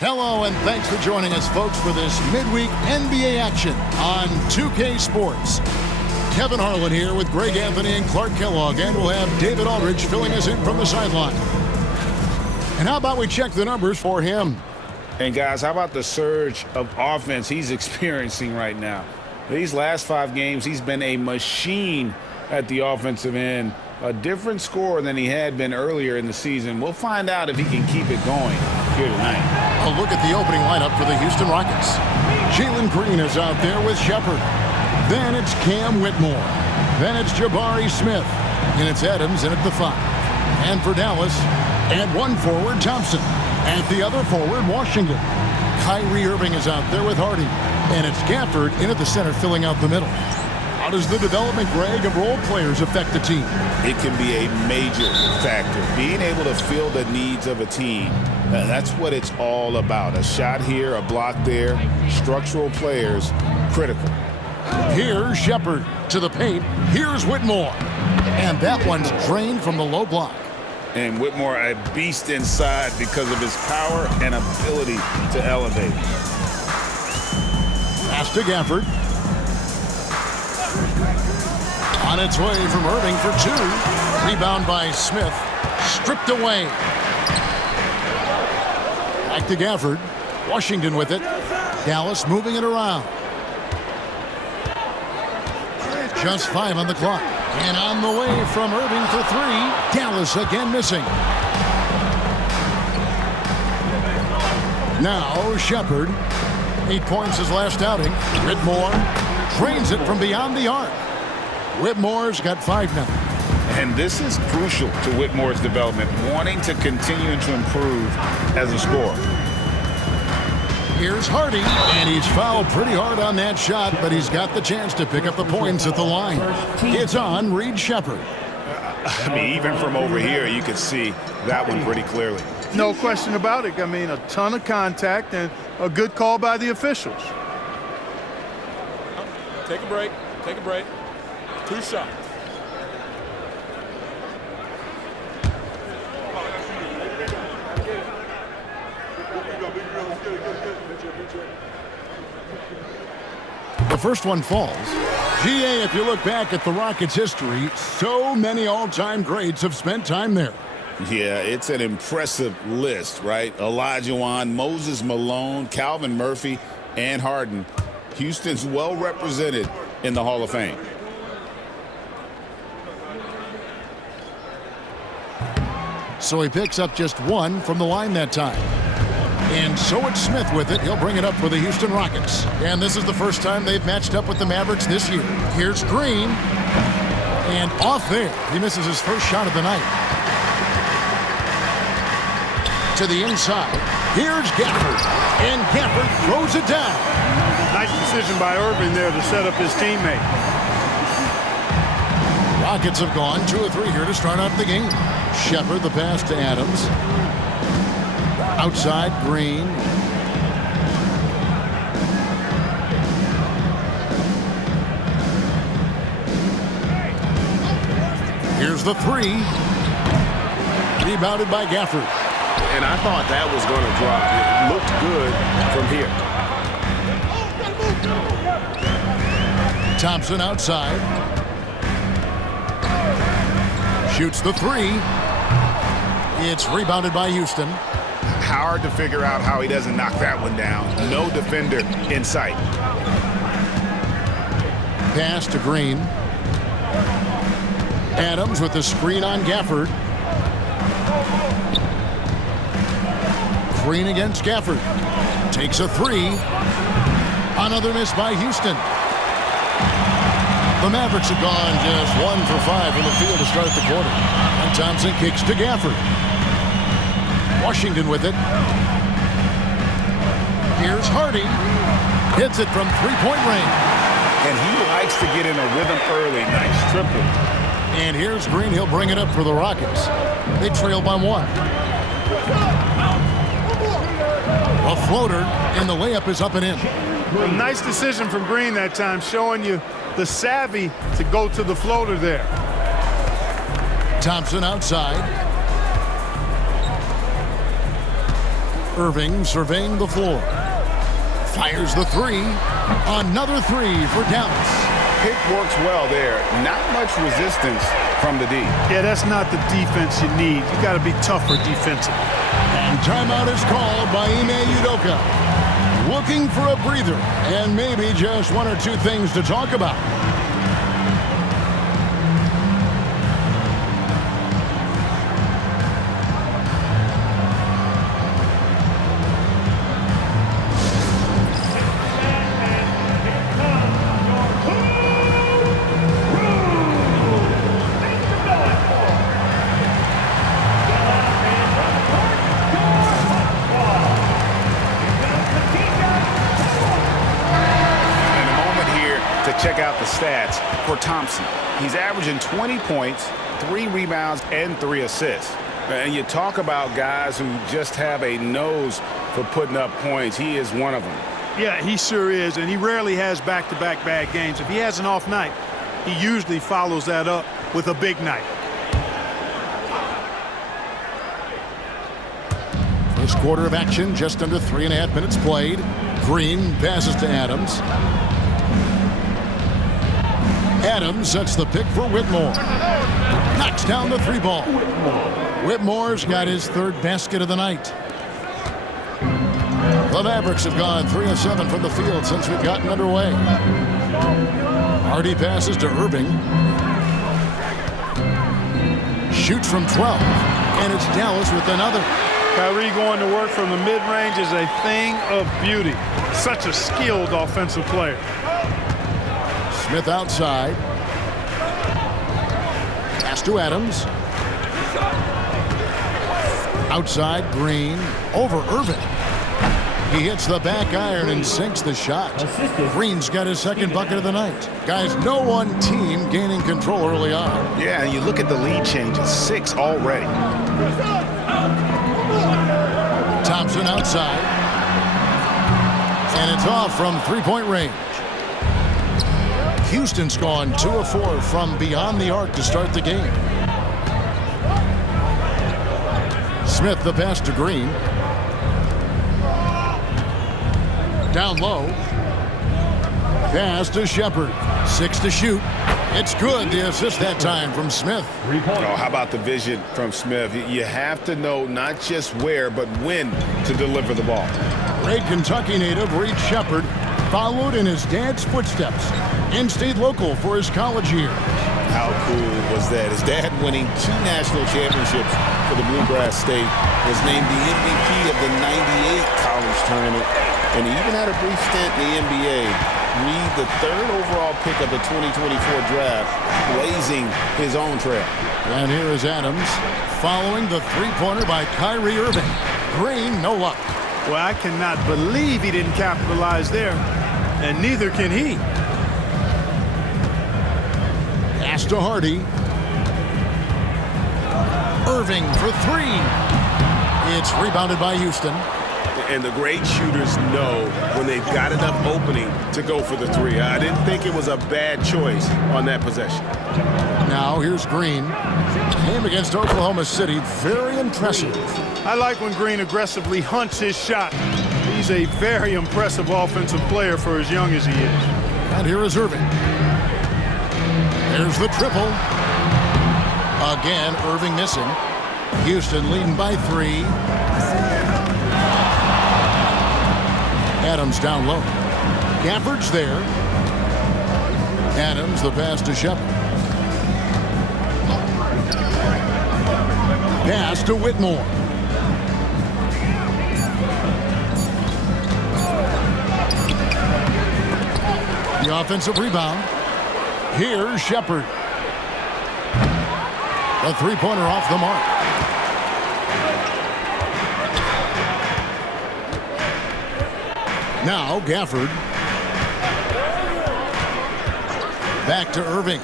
Hello, and thanks for joining us, folks, for this midweek NBA action on 2K Sports. Kevin Harlan here with Greg Anthony and Clark Kellogg, and we'll have David Aldridge filling us in from the sideline. And how about we check the numbers for him? And, guys, how about the surge of offense he's experiencing right now? These last 5 games, he's been a machine at the offensive end. A different scorer than he had been earlier in the season. We'll find out if he can keep it going here tonight. A look at the opening lineup for the Houston Rockets. Jalen Green is out there with Shepard. Then it's Cam Whitmore. Then it's Jabari Smith. And it's Adams in at the 5. And for Dallas, at one forward, Thompson. At the other forward, Washington. Kyrie Irving is out there with Hardy. And it's Gafford in at the center, filling out the middle. How does the development, Greg, of role players affect the team? It can be a major factor. Being able to fill the needs of a team, that's what it's all about. A shot here, a block there, structural players, critical. Here's Shepard to the paint. Here's Whitmore. And that one's drained from the low block. And Whitmore, a beast inside because of his power and ability to elevate. Pass to Gafford. On its way from Irving for 2. Rebound by Smith. Stripped away. Back to Gafford. Washington with it. Dallas moving it around. Just 5 on the clock. And on the way from Irving for 3. Dallas again missing. Now Shepard. 8 points his last outing. Whitmore drains it from beyond the arc. Whitmore's got 5 now. And this is crucial to Whitmore's development, wanting to continue to improve as a scorer. Here's Hardy, and he's fouled pretty hard on that shot, but he's got the chance to pick up the points at the line. It's on Reed Shepard. I mean, even from over here, you could see that one pretty clearly. No question about it. I mean, a ton of contact and a good call by the officials. Take a break. Take a break. 2 shots. The first one falls. GA, if you look back at the Rockets' history, so many all-time greats have spent time there. Yeah, it's an impressive list, right? Olajuwon, Moses Malone, Calvin Murphy, and Harden. Houston's well represented in the Hall of Fame. So he picks up just 1 from the line that time. And so it's Smith with it. He'll bring it up for the Houston Rockets. And this is the first time they've matched up with the Mavericks this year. Here's Green. And off there. He misses his first shot of the night. To the inside. Here's Gafford. And Gafford throws it down. Nice decision by Irving there to set up his teammate. Rockets have gone 2 or 3 here to start out the game. Shepard, the pass to Adams. Outside, Green. Here's the 3. Rebounded by Gafford. And I thought that was going to drop. It looked good from here. Thompson outside. Shoots the 3. It's rebounded by Houston. Hard to figure out how he doesn't knock that one down. No defender in sight. Pass to Green. Adams with the screen on Gafford. Green against Gafford. Takes a 3. Another miss by Houston. The Mavericks have gone just 1 for 5 from the field to start the quarter. And Thompson kicks to Gafford. Washington with it. Here's Hardy. Hits it from 3-point range. And he likes to get in a rhythm early. Nice triple. And here's Green. He'll bring it up for the Rockets. They trail by 1. A floater, and the layup is up and in. A nice decision from Green that time, showing you the savvy to go to the floater there. Thompson outside. Irving surveying the floor. Fires the three. Another three for Dallas. Pick works well there. Not much resistance from the D. Yeah, that's not the defense you need. You got to be tougher defensively. And timeout is called by Ime Udoka. Looking for a breather and maybe just one or two things to talk about. Check out the stats for Thompson. He's averaging 20 points, 3 rebounds, and 3 assists. And you talk about guys who just have a nose for putting up points. He is one of them. Yeah, he sure is, and he rarely has back-to-back bad games. If he has an off night, he usually follows that up with a big night. First quarter of action, just under 3.5 minutes played. Green passes to Adams. Adams sets the pick for Whitmore. Knocks down the three ball. Whitmore's got his third basket of the night. The Mavericks have gone 3 of 7 from the field since we've gotten underway. Hardy passes to Irving. Shoots from 12. And it's Dallas with another. Kyrie going to work from the mid-range is a thing of beauty. Such a skilled offensive player. Smith outside. Pass to Adams. Outside, Green. Over Irving. He hits the back iron and sinks the shot. Green's got his second bucket of the night. Guys, no one team gaining control early on. Yeah, and you look at the lead changes. 6 already. Thompson outside. And it's off from three-point range. Houston's gone 2 of 4 from beyond the arc to start the game. Smith the pass to Green. Down low. Pass to Shepard. 6 to shoot. It's good. The assist that time from Smith. Oh, how about the vision from Smith? You have to know not just where, but when to deliver the ball. Great Kentucky native Reed Shepard followed in his dad's footsteps and stayed local for his college years. How cool was that? His dad winning 2 national championships for the Bluegrass State, was named the MVP of the '98 college tournament, and he even had a brief stint in the NBA. Reed, the 3rd overall pick of the 2024 draft, blazing his own trail. And here is Adams following the three-pointer by Kyrie Irving. Green, no luck. Well, I cannot believe he didn't capitalize there, and neither can he. Pass to Hardy. Irving for 3. It's rebounded by Houston. And the great shooters know when they've got enough opening to go for the 3. I didn't think it was a bad choice on that possession. Now here's Green. Game against Oklahoma City, very impressive. I like when Green aggressively hunts his shot. He's a very impressive offensive player for as young as he is. And here is Irving. There's the triple. Again, Irving missing. Houston leading by 3. Adams down low. Gafford's there. Adams, the pass to Shepard. Pass to Whitmore. The offensive rebound. Here's Shepard. The three-pointer off the mark. Now Gafford. Back to Irving.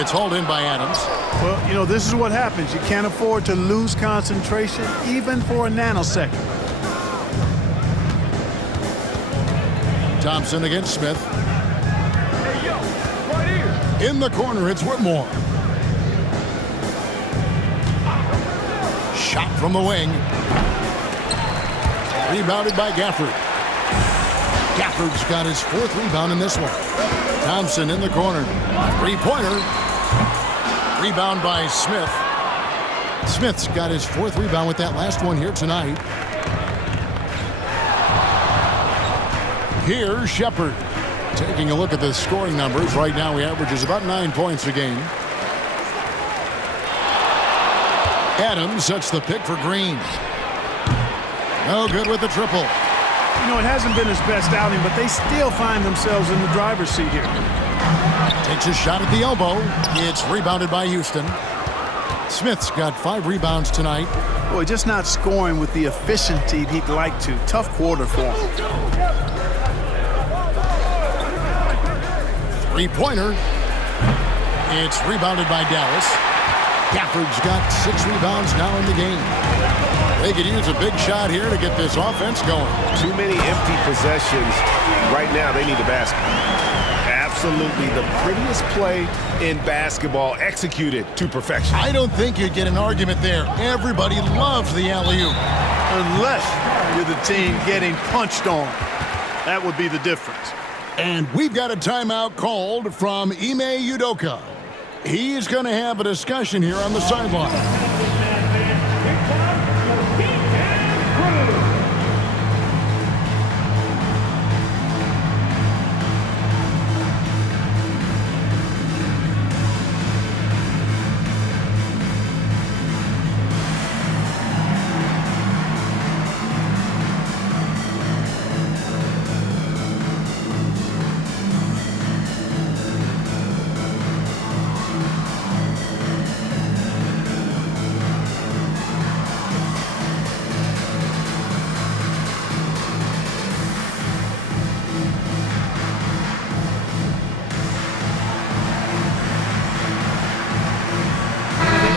It's hauled in by Adams. Well, you know, this is what happens. You can't afford to lose concentration even for a nanosecond. Thompson against Smith. In the corner, it's Whitmore. Shot from the wing. Rebounded by Gafford. Gafford's got his 4th rebound in this one. Thompson in the corner. 3-pointer. Rebound by Smith. Smith's got his 4th rebound with that last one here tonight. Here's Shepard. Taking a look at the scoring numbers. Right now he averages about 9 points a game. Adams sets the pick for Green. No good with the triple. You know, it hasn't been his best outing, but they still find themselves in the driver's seat here. Takes a shot at the elbow. It's rebounded by Houston. Smith's got 5 rebounds tonight. Boy, just not scoring with the efficiency he'd like to. Tough quarter for him. 3-pointer. It's rebounded by Dallas. Gafford's got 6 rebounds now in the game. They could use a big shot here to get this offense going. Too many empty possessions. Right now, they need a basket. Absolutely the prettiest play in basketball, executed to perfection. I don't think you'd get an argument there. Everybody loves the alley-oop. Unless you're the team getting punched on. That would be the difference. And we've got a timeout called from Ime Udoka. He's going to have a discussion here on the sideline.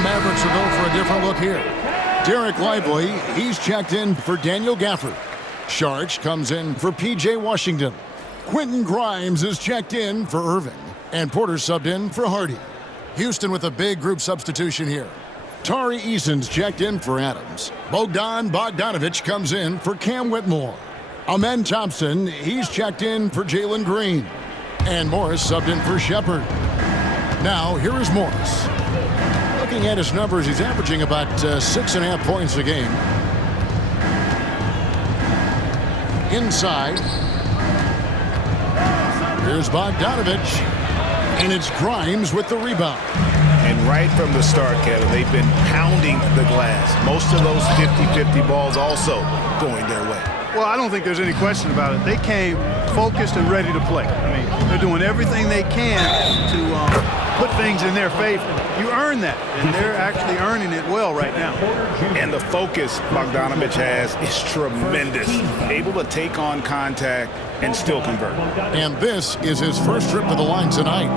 Mavericks will go for a different look here. Derek Lively, he's checked in for Daniel Gafford. Sharch comes in for P.J. Washington. Quentin Grimes is checked in for Irving. And Porter subbed in for Hardy. Houston with a big group substitution here. Tari Eason's checked in for Adams. Bogdan Bogdanovic comes in for Cam Whitmore. Amen Thompson, he's checked in for Jalen Green. And Morris subbed in for Shepard. Now, here is Morris. Looking at his numbers, he's averaging about 6.5 points a game. Inside. Here's Bogdanovic. And it's Grimes with the rebound. And right from the start, Kevin, they've been pounding the glass. Most of those 50-50 balls also going their way. Well, I don't think there's any question about it. They came focused and ready to play. I mean, they're doing everything they can to put things in their favor. You earn that, and they're actually earning it well right now. And the focus Bogdanovic has is tremendous. Able to take on contact and still convert. And this is his first trip to the line tonight.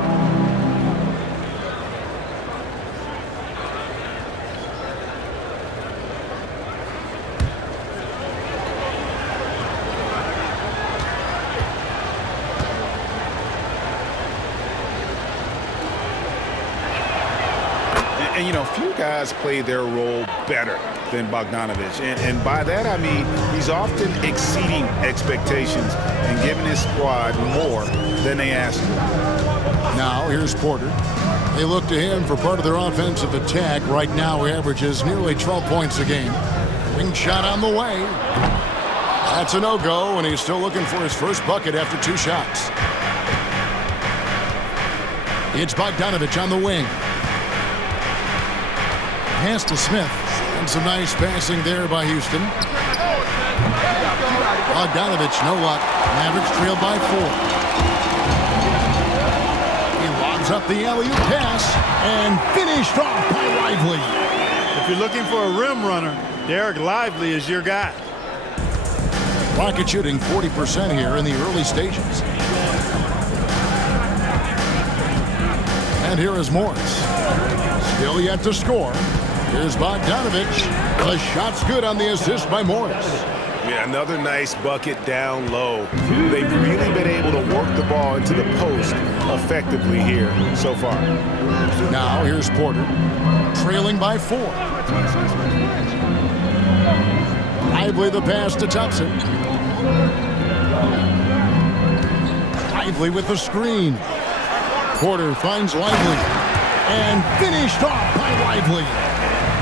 And, you know, few guys play their role better than Bogdanovic. And by that, I mean he's often exceeding expectations and giving his squad more than they asked for. Now, here's Porter. They look to him for part of their offensive attack. Right now, he averages nearly 12 points a game. Ring shot on the way. That's a no-go, and he's still looking for his first bucket after 2 shots. It's Bogdanovic on the wing. Pass to Smith. And some nice passing there by Houston. Bogdanovic, no luck. Mavericks trailed by 4. He lobs up the alley-oop pass and finished off by Lively. If you're looking for a rim runner, Derek Lively is your guy. Rocket shooting 40% here in the early stages. And here is Morris. Still yet to score. Here's Bogdanovic. The shot's good on the assist by Morris. Yeah, another nice bucket down low. They've really been able to work the ball into the post effectively here so far. Now here's Porter, trailing by 4. Lively the pass to Thompson. Lively with the screen. Porter finds Lively and finished off by Lively.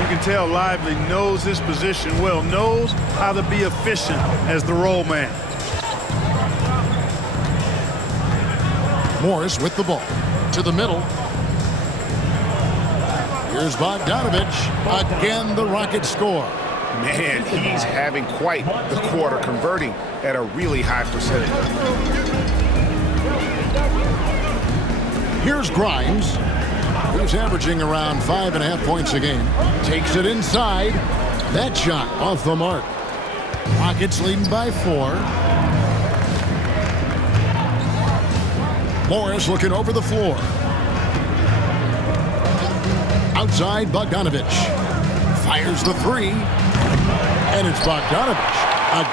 You can tell Lively knows his position well, knows how to be efficient as the roll man. Morris with the ball to the middle. Here's Bogdanovich. Again, the Rockets score. Man, he's having quite the quarter, converting at a really high percentage. Here's Grimes, who's averaging around 5.5 points a game. Takes it inside. That shot off the mark. Rockets leading by 4. Morris looking over the floor. Outside, Bogdanovich. Fires the 3. And it's Bogdanovich.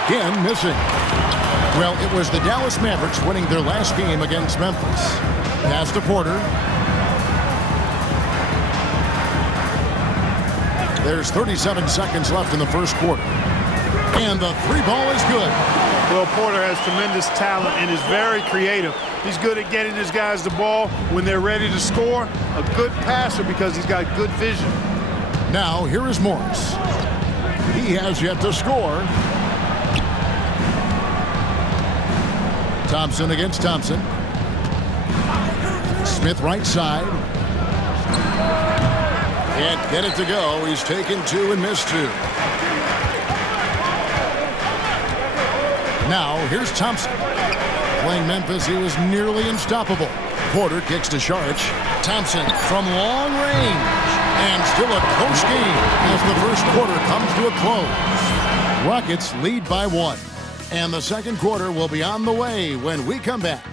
Again missing. Well, it was the Dallas Mavericks winning their last game against Memphis. Pass to Porter. There's 37 seconds left in the first quarter. And the 3 ball is good. Well, Porter has tremendous talent and is very creative. He's good at getting his guys the ball when they're ready to score. A good passer because he's got good vision. Now, here is Morris. He has yet to score. Thompson against Thompson. Smith right side. Can't get it to go. He's taken 2 and missed 2. Now, here's Thompson. Playing Memphis, he was nearly unstoppable. Porter kicks to Saric. Thompson from long range. And still a close game as the first quarter comes to a close. Rockets lead by 1. And the second quarter will be on the way when we come back.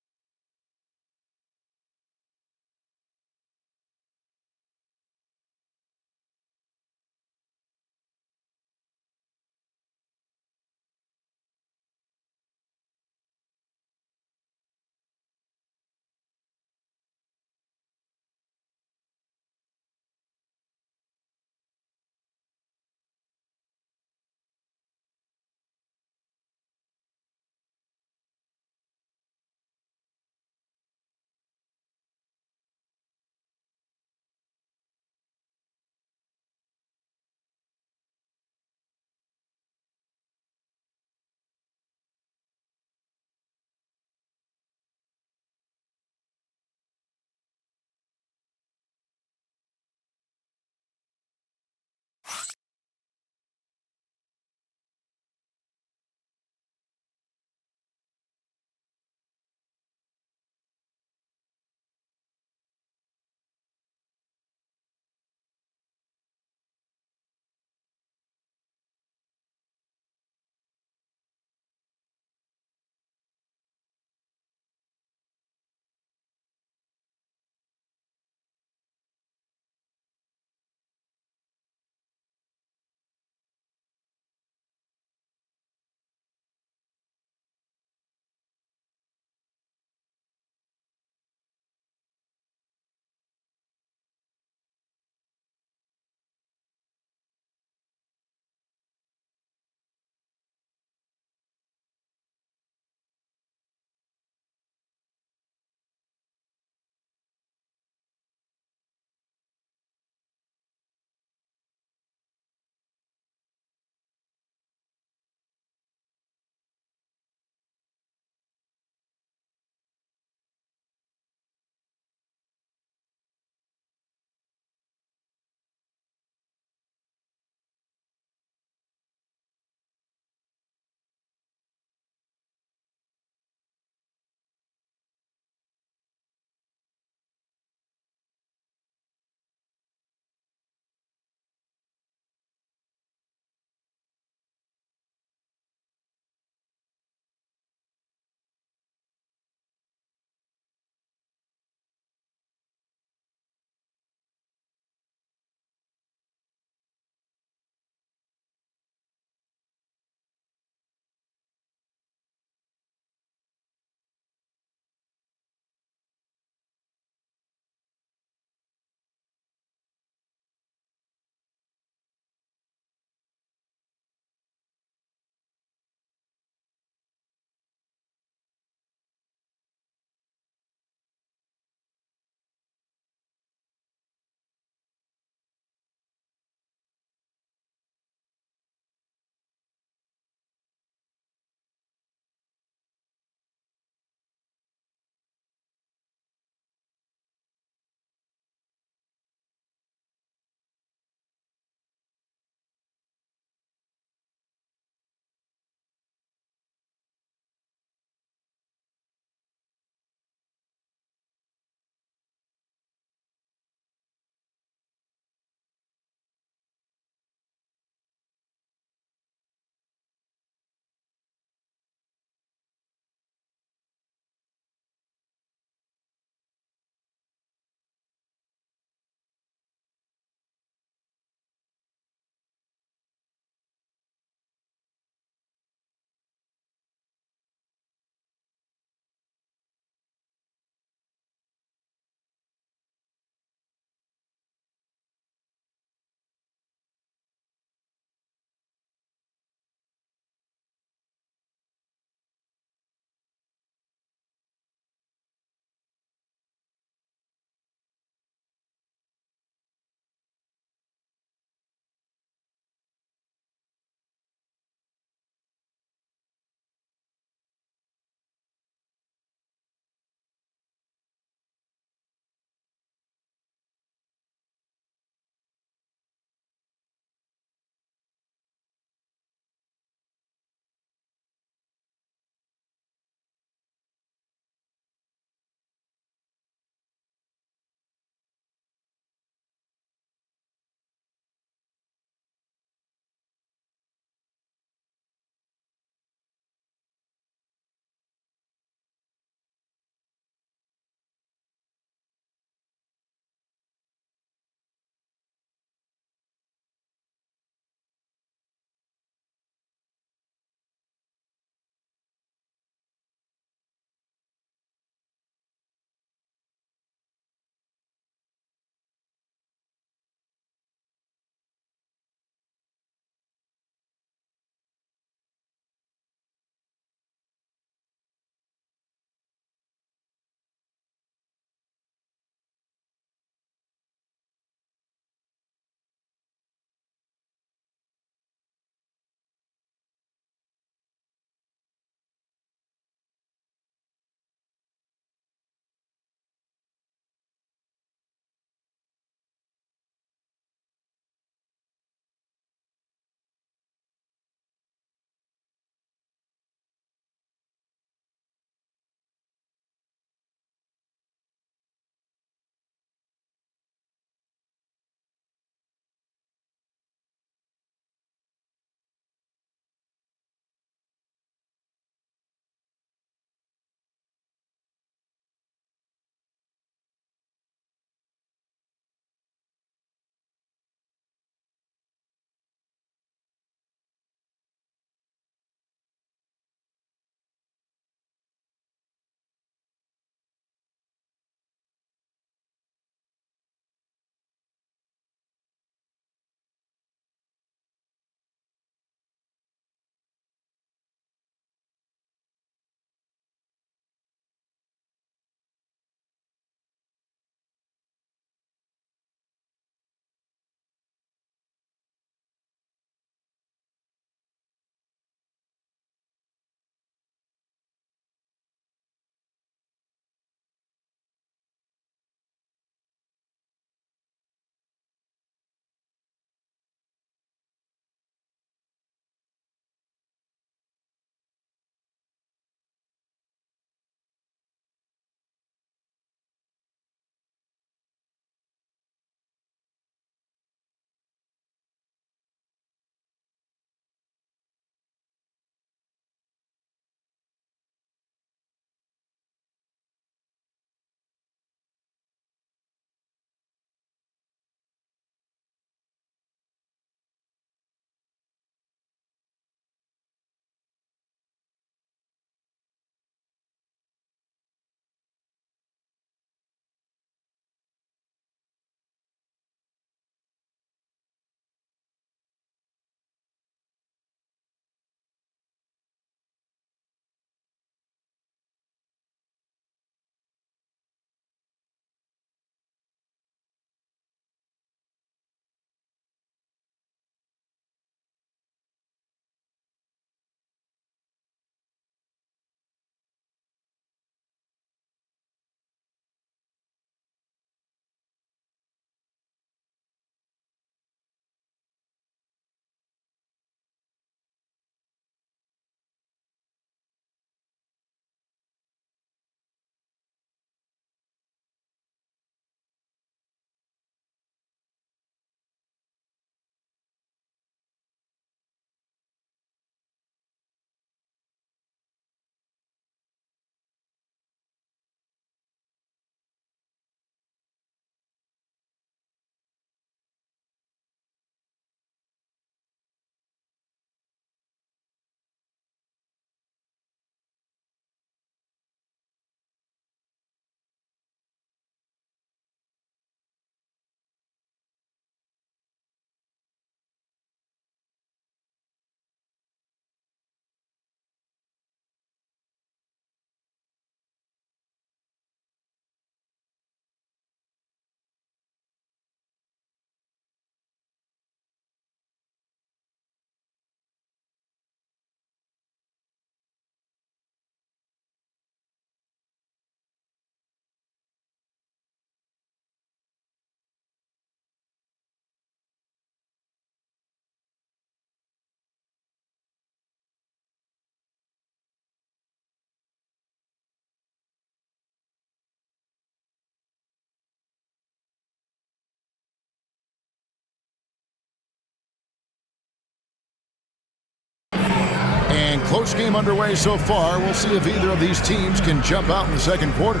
Close game underway so far. We'll see if either of these teams can jump out in the second quarter.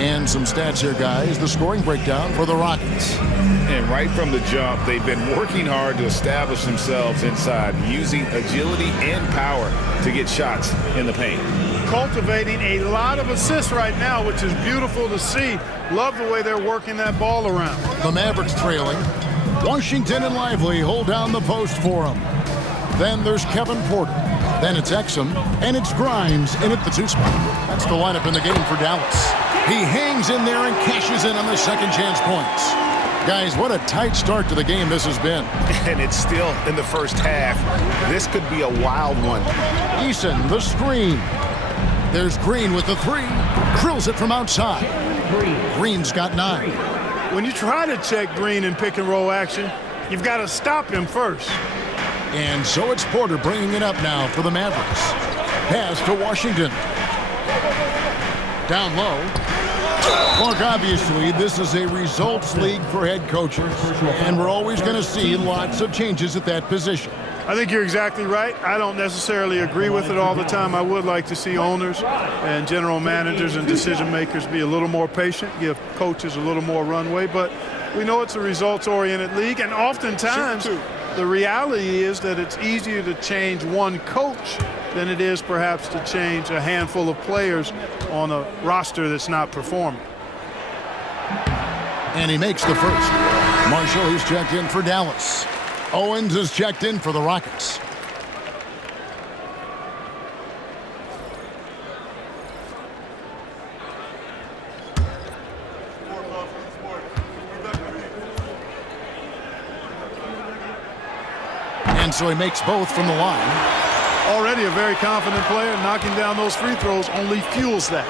And some stats here, guys. The scoring breakdown for the Rockets. And right from the jump, they've been working hard to establish themselves inside, using agility and power to get shots in the paint. Cultivating a lot of assists right now, which is beautiful to see. Love the way they're working that ball around. The Mavericks trailing. Washington and Lively hold down the post for them. Then there's Kevin Porter. Then it's Exum, and it's Grimes in at the 2 spot. That's the lineup in the game for Dallas. He hangs in there and cashes in on the second chance points. Guys, what a tight start to the game this has been. And it's still in the first half. This could be a wild one. Eason, the screen. There's Green with the 3. Drills it from outside. Green's got 9. When you try to check Green in pick and roll action, you've got to stop him first. And so it's Porter bringing it up now for the Mavericks. Pass to Washington. Down low. Look, obviously, this is a results league for head coaches, and we're always going to see lots of changes at that position. I think you're exactly right. I don't necessarily agree with it all the time. I would like to see owners and general managers and decision makers be a little more patient, give coaches a little more runway, but we know it's a results-oriented league, and oftentimes the reality is that it's easier to change one coach than it is perhaps to change a handful of players on a roster that's not performing. And he makes the first. Marshall, he's checked in for Dallas. Owens is checked in for the Rockets. And so he makes both from the line. Already a very confident player. Knocking down those free throws only fuels that.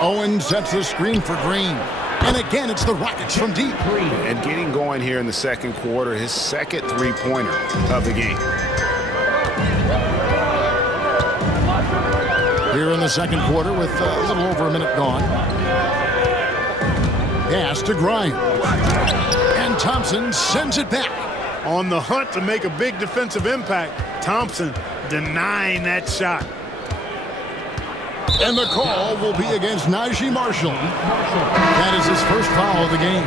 Owens sets the screen for Green. And again, it's the Rockets from deep. And getting going here in the second quarter, his second three-pointer of the game. Here in the second quarter with a little over a minute gone. Pass to Grimes. And Thompson sends it back. On the hunt to make a big defensive impact, Thompson denying that shot. And the call will be against Najee Marshall. That is his first foul of the game.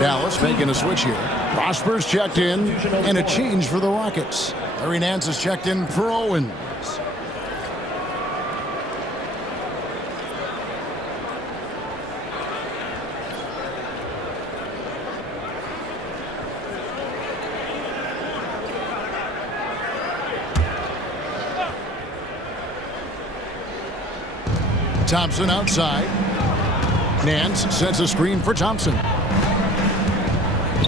Dallas making a switch here. Prosper's checked in, and a change for the Rockets. Larry Nance is checked in for Owens. Thompson outside. Nance sets a screen for Thompson.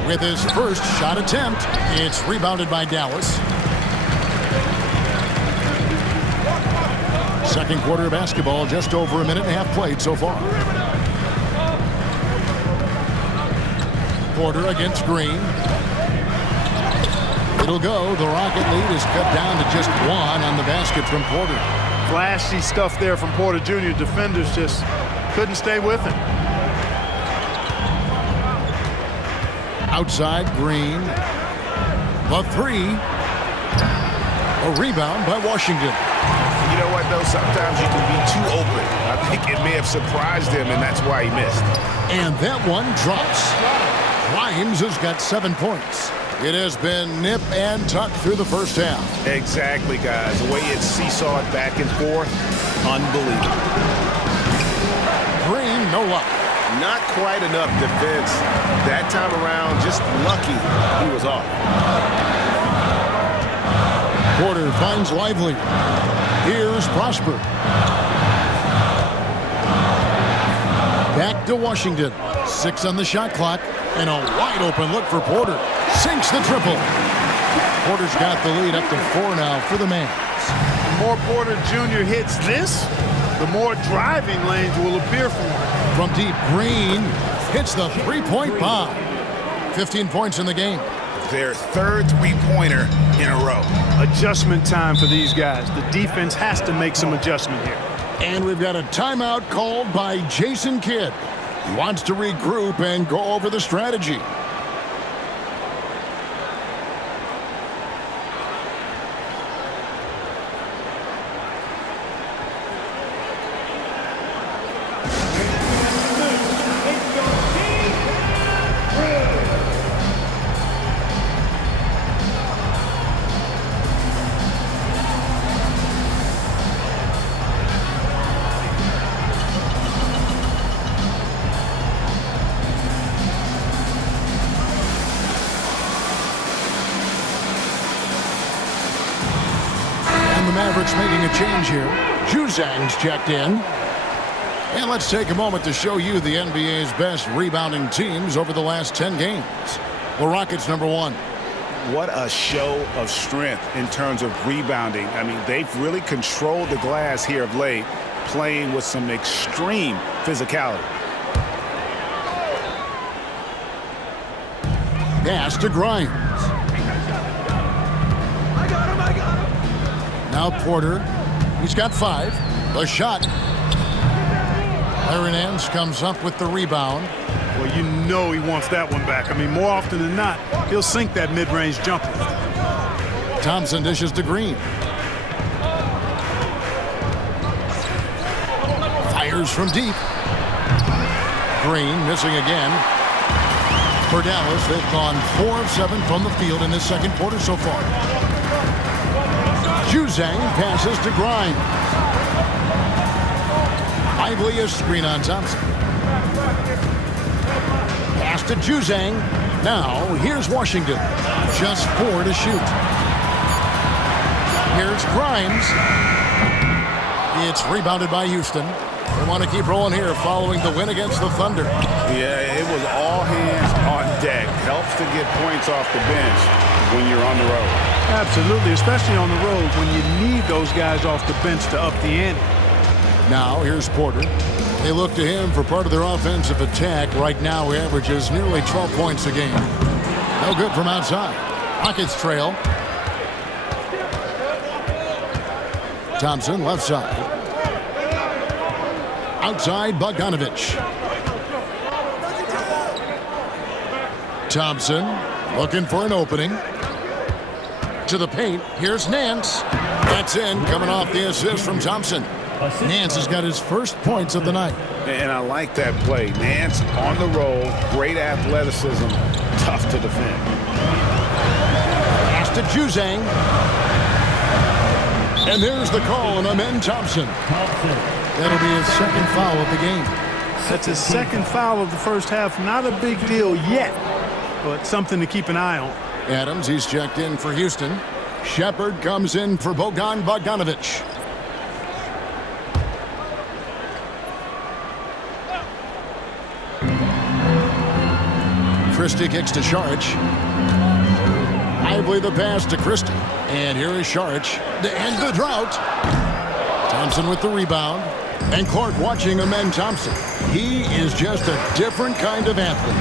With his first shot attempt, it's rebounded by Dallas. Second quarter of basketball, just over a minute and a half played so far. Porter against Green. It'll go. The Rocket lead is cut down to just 1 on the basket from Porter. Flashy stuff there from Porter Jr. Defenders just couldn't stay with him. Outside, Green. The 3. A rebound by Washington. You know what, though? Sometimes you can be too open. I think it may have surprised him, and that's why he missed. And that one drops. Grimes has got 7 points. It has been nip and tuck through the first half. Exactly, guys. The way it's seesawed back and forth, unbelievable. Green, no luck. Not quite enough defense. That time around, just lucky he was off. Porter finds Lively. Here's Prosper. Back to Washington. 6 on the shot clock. And a wide open look for Porter. Sinks the triple. Porter's got the lead up to 4 now for the Mavs. The more Porter Jr. hits this, the more driving lanes will appear for him. From deep, Green hits the three-point bomb. 15 points in the game. Their third three-pointer in a row. Adjustment time for these guys. The defense has to make some adjustment here. And we've got a timeout called by Jason Kidd. He wants to regroup and go over the strategy. Mavericks making a change here. Juzang's checked in. And let's take a moment to show you the NBA's best rebounding teams over the last 10 games. The Rockets, number 1. What a show of strength in terms of rebounding. I mean, they've really controlled the glass here of late, playing with some extreme physicality. Pass to Grimes. Now Porter. He's got 5. A shot. Larry Nance comes up with the rebound. Well, you know he wants that one back. I mean, more often than not, he'll sink that mid-range jumper. Thompson dishes to Green. Fires from deep. Green missing again. For Dallas, they've gone 4 of 7 from the field in this second quarter so far. Juzang passes to Grimes. Lively a screen on Thompson. Pass to Juzang. Now, here's Washington. Just 4 to shoot. Here's Grimes. It's rebounded by Houston. They want to keep rolling here following the win against the Thunder. Yeah, it was all hands on deck. Helps to get points off the bench when you're on the road. Absolutely, especially on the road when you need those guys off the bench to up the ante. Now, here's Porter. They look to him for part of their offensive attack. Right now, he averages nearly 12 points a game. No good from outside. Rockets trail. Thompson, left side. Outside, Bogdanovich. Thompson looking for an opening. To the paint. Here's Nance. That's in, coming off the assist from Thompson. Nance has got his first points of the night. And I like that play. Nance on the roll, great athleticism, tough to defend. Pass to Juzang. And there's the call on Amen Thompson. That'll be his second foul of the game. That's his second foul of the first half. Not a big deal yet, but something to keep an eye on. Adams, he's checked in for Houston. Shepard comes in for Bogdanovich. Christie kicks to Saric. Lively the pass to Christie. And here is Saric to end the drought. Thompson with the rebound. And Clark watching Amen Thompson. He is just a different kind of athlete.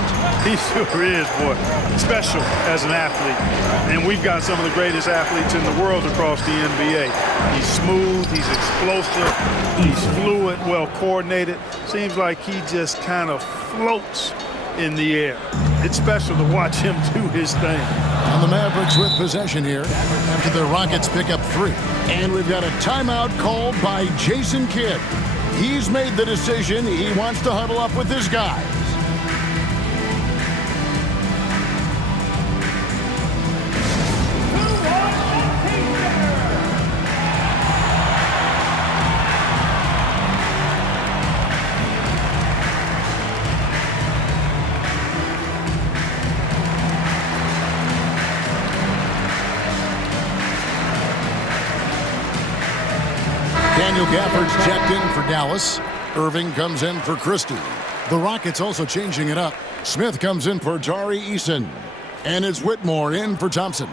He sure is, boy. Special as an athlete. And we've got some of the greatest athletes in the world across the NBA. He's smooth, he's explosive, he's fluid, well coordinated. Seems like he just kind of floats in the air. It's special to watch him do his thing. And the Mavericks with possession here after the Rockets pick up 3. And we've got a timeout called by Jason Kidd. He's made the decision. He wants to huddle up with his guys. Daniel Gafford's checked in for Dallas. Irving comes in for Christie. The Rockets also changing it up. Smith comes in for Tari Eason. And it's Whitmore in for Thompson.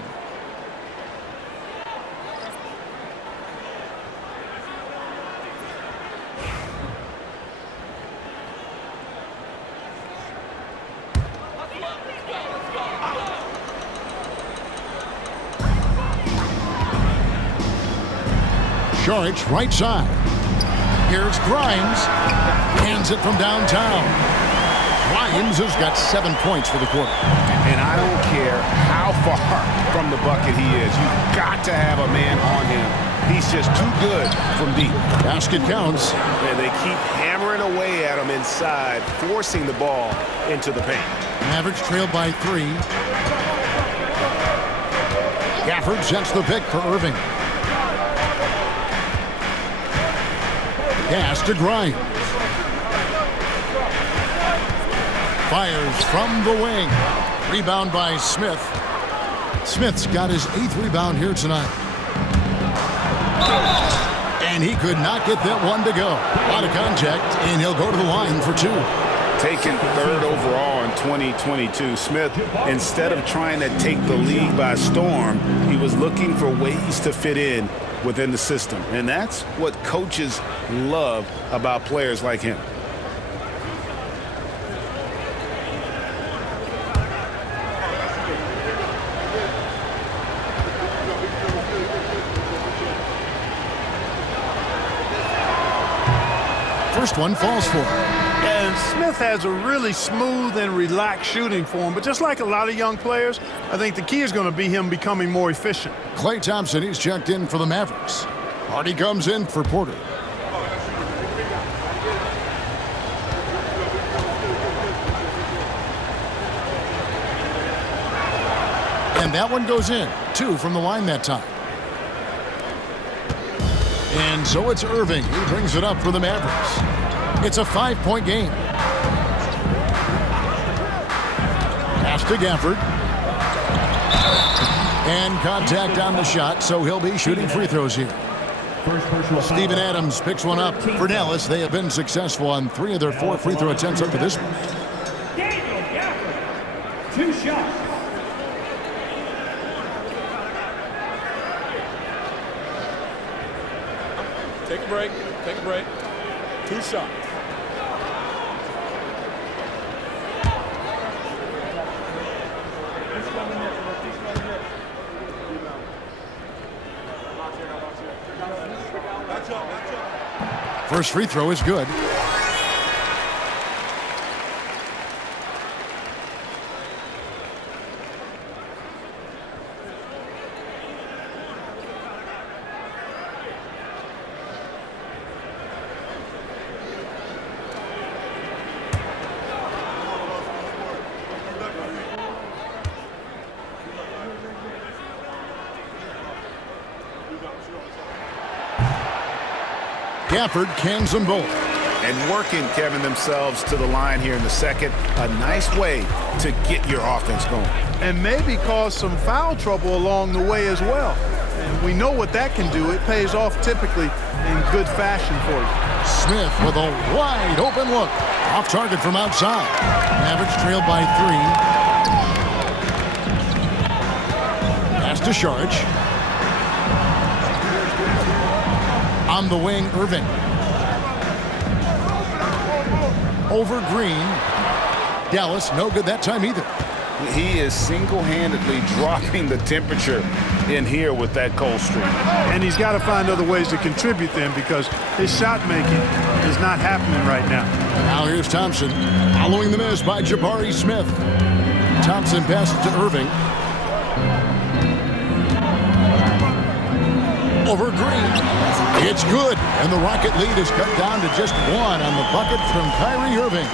Saric, right side. Here's Grimes. Hands it from downtown. Grimes has got 7 points for the quarter. And I don't care how far from the bucket he is. You've got to have a man on him. He's just too good from deep. Basket counts. And they keep hammering away at him inside, forcing the ball into the paint. Mavericks trailed by 3. Gafford sets the pick for Irving. Pass to Grimes. Fires from the wing. Rebound by Smith. Smith's got his 8th rebound here tonight. And he could not get that one to go. A lot of contact, and he'll go to the line for 2. Taken 3rd overall in 2022, Smith, instead of trying to take the league by storm, he was looking for ways to fit in within the system. And that's what coaches love about players like him. First one falls for him. And Smith has a really smooth and relaxed shooting form, but just like a lot of young players, I think the key is going to be him becoming more efficient. Klay Thompson, he's checked in for the Mavericks. Hardy comes in for Porter. And that one goes in. 2 from the line that time. And so it's Irving. He brings it up for the Mavericks. It's a 5-point game. Pass to Gafford. And contact on the shot, so he'll be shooting free throws here. Steven Adams picks one up for Dallas. They have been successful on 3 of their 4 free throw attempts up to this point. 2 shots. Take a break. Take a break. 2 shots. First free throw is good. Gafford cans them both. And working, Kevin, themselves to the line here in the second. A nice way to get your offense going. And maybe cause some foul trouble along the way as well. And we know what that can do. It pays off typically in good fashion for you. Smith with a wide open look. Off target from outside. Mavericks trailed by 3. Pass to Sharge. On the wing, Irving. Over Green. Dallas, no good that time either. He is single-handedly dropping the temperature in here with that cold streak. And he's got to find other ways to contribute then, because his shot making is not happening right now. Now here's Thompson. Following the miss by Jabari Smith. Thompson passes to Irving. Over Green. It's good, and the Rocket lead is cut down to just 1 on the bucket from Kyrie Irving.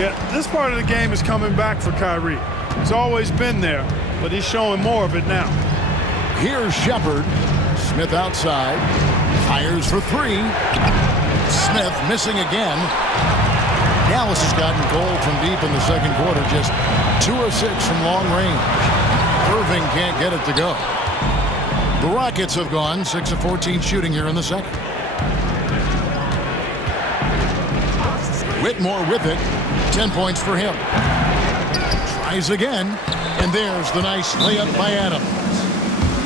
Yeah, this part of the game is coming back for Kyrie. He's always been there, but he's showing more of it now. Here's Shepard. Smith outside. Fires for 3. Smith missing again. Dallas has gotten cold from deep in the second quarter. Just 2 of 6 from long range. Irving can't get it to go. The Rockets have gone 6 of 14 shooting here in the second. Whitmore with it. 10 points for him. Tries again. And there's the nice layup by Adams.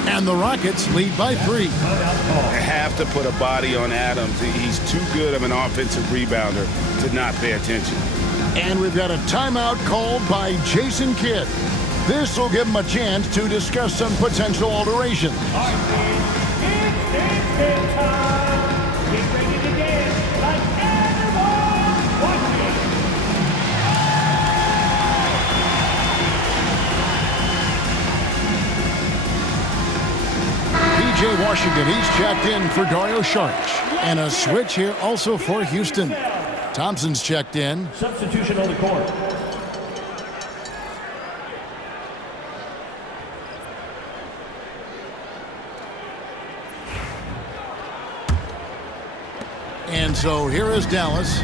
And the Rockets lead by 3. They have to put a body on Adams. He's too good of an offensive rebounder to not pay attention. And we've got a timeout called by Jason Kidd. This will give him a chance to discuss some potential alterations. It's time. Get ready to dance like everyone watching. PJ Washington, he's checked in for Dario Saric. And a switch here also for Houston. Thompson's checked in. Substitution on the court. And so here is Dallas.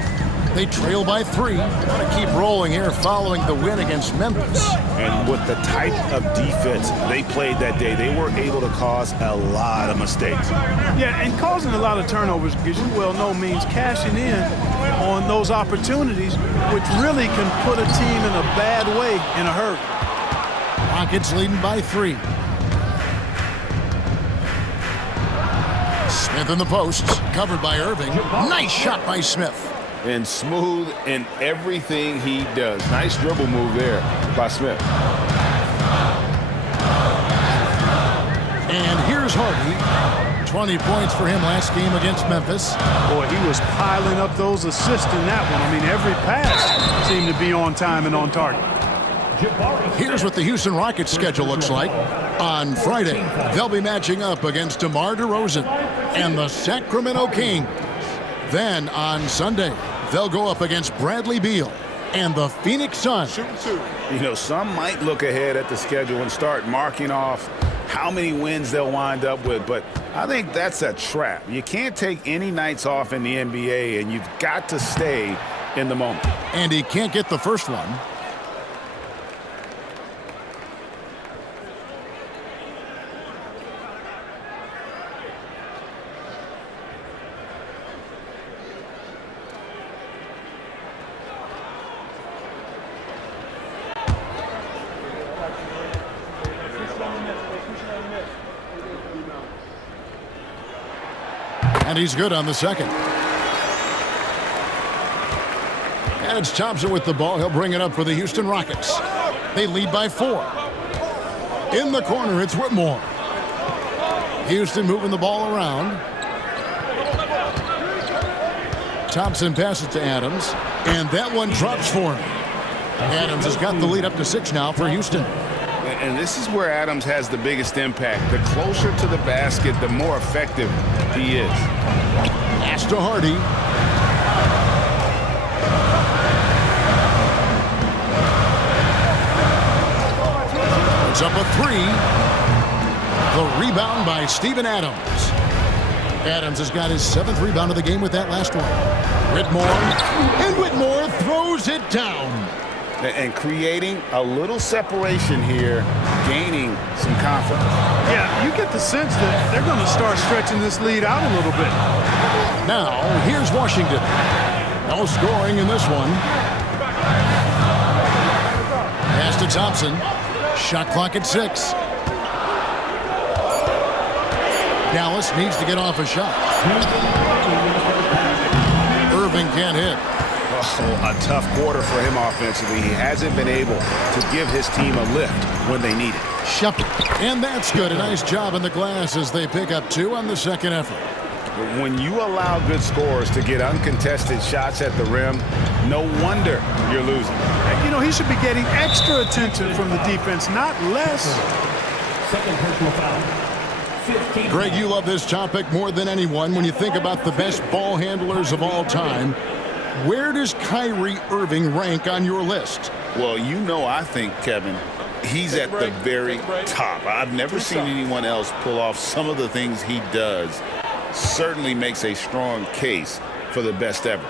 They trail by 3. Want to keep rolling here following the win against Memphis. And with the type of defense they played that day, they were able to cause a lot of mistakes. Yeah, and causing a lot of turnovers, as you well know, means cashing in on those opportunities, which really can put a team in a bad way in a hurry. Rockets leading by 3. Smith in the post, covered by Irving. Nice shot by Smith. And smooth in everything he does. Nice dribble move there by Smith. And here's Hardy. 20 points for him last game against Memphis. Boy, he was piling up those assists in that one. I mean, every pass seemed to be on time and on target. Here's what the Houston Rockets schedule looks like. On Friday, they'll be matching up against DeMar DeRozan and the Sacramento Kings. Then on Sunday, they'll go up against Bradley Beal and the Phoenix Suns. You know, some might look ahead at the schedule and start marking off how many wins they'll wind up with, but I think that's a trap. You can't take any nights off in the NBA, and you've got to stay in the moment. And he can't get the first one. And he's good on the second. And it's Thompson with the ball. He'll bring it up for the Houston Rockets. They lead by 4. In the corner, it's Whitmore. Houston moving the ball around. Thompson passes to Adams. And that one drops for him. Adams has got the lead up to 6 now for Houston. And this is where Adams has the biggest impact. The closer to the basket, the more effective he is. Pass to Hardy. It's up a 3. The rebound by Steven Adams. Adams has got his 7th rebound of the game with that last one. Whitmore. And Whitmore throws it down. And creating a little separation here, gaining some confidence. Yeah, you get the sense that they're going to start stretching this lead out a little bit. Now, here's Washington. No scoring in this one. Pass to Thompson. Shot clock at 6. Dallas needs to get off a shot. Irving can't hit. Oh, a tough quarter for him offensively. He hasn't been able to give his team a lift when they need it. Shepard. And that's good. A nice job in the glass as they pick up 2 on the second effort. But when you allow good scorers to get uncontested shots at the rim, no wonder you're losing. You know, he should be getting extra attention from the defense, not less. Second personal foul. 15. Greg, you love this topic more than anyone. When you think about the best ball handlers of all time, where does Kyrie Irving rank on your list? Well, you know, I think, Kevin, he's at the very top. I've never seen anyone else pull off some of the things he does. Certainly makes a strong case for the best ever.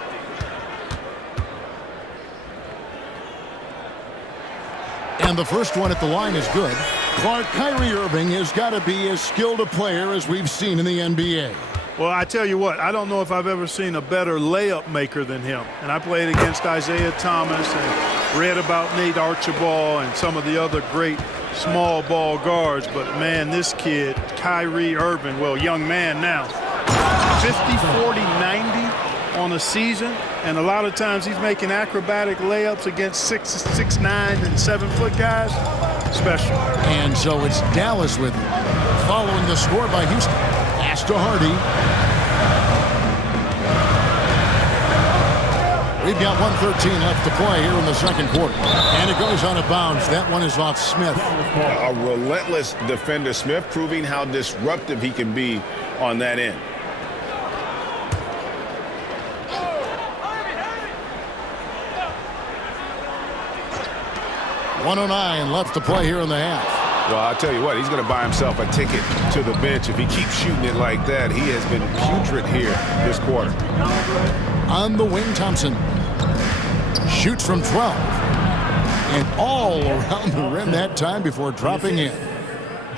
And the first one at the line is good. Clark, Kyrie Irving has got to be as skilled a player as we've seen in the NBA. Well, I tell you what, I don't know if I've ever seen a better layup maker than him. And I played against Isaiah Thomas and read about Nate Archibald and some of the other great small ball guards. But, man, this kid, Kyrie Irving, well, young man now, 50, 40, 90 on a season. And a lot of times he's making acrobatic layups against 6'9" and 7-foot guys. Special. And so it's Dallas with him. Following the score by Houston. Pass to Hardy. We've got 1:13 left to play here in the second quarter. And it goes out of bounds. That one is off Smith. A relentless defender. Smith proving how disruptive he can be on that end. .109 left to play here in the half. Well, I'll tell you what, he's going to buy himself a ticket to the bench. If he keeps shooting it like that, he has been putrid here this quarter. On the wing, Thompson. Shoots from 12. And all around the rim that time before dropping in.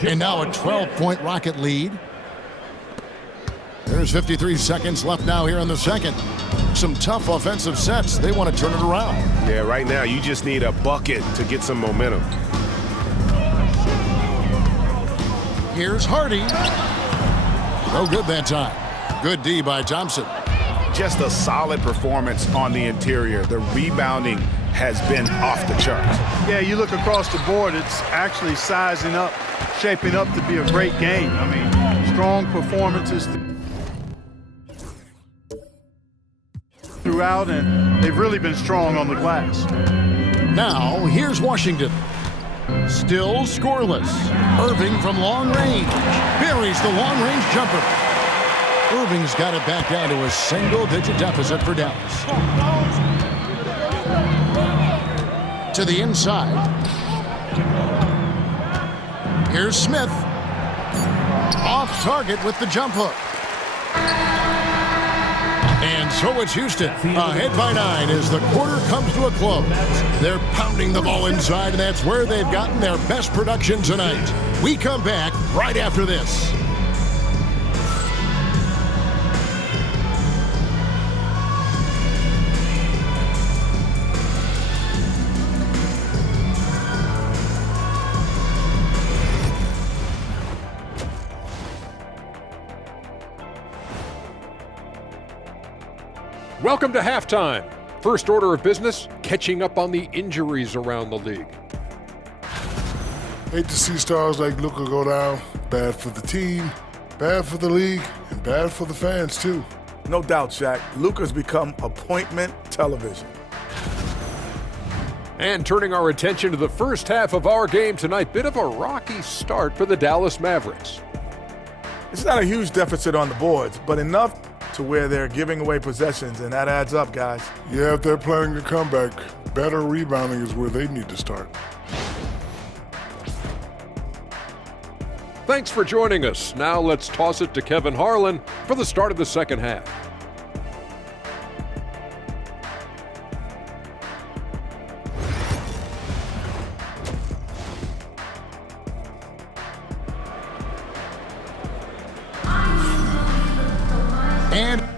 And now a 12-point Rocket lead. There's 53 seconds left now here in the second. Some tough offensive sets. They want to turn it around. Yeah, right now you just need a bucket to get some momentum. Here's Hardy. No good that time. Good D by Thompson. Just a solid performance on the interior. The rebounding has been off the charts. Yeah, you look across the board, it's actually sizing up, shaping up to be a great game. I mean, strong performances throughout, and they've really been strong on the glass. Now, here's Washington. Still scoreless. Irving from long range. Buries the long-range jumper. Irving's got it back down to a single-digit deficit for Dallas. To the inside. Here's Smith. Off target with the jump hook. And so it's Houston, ahead by 9 as the quarter comes to a close. They're pounding the ball inside, and that's where they've gotten their best production tonight. We come back right after this. Welcome to halftime. First order of business, catching up on the injuries around the league. Hate to see stars like Luka go down. Bad for the team, bad for the league, and bad for the fans, too. No doubt, Shaq. Luka's become appointment television. And turning our attention to the first half of our game tonight, bit of a rocky start for the Dallas Mavericks. It's not a huge deficit on the boards, but enough to where they're giving away possessions, and that adds up, guys. Yeah, if they're playing a comeback, better rebounding is where they need to start. Thanks for joining us. Now let's toss it to Kevin Harlan for the start of the second half. And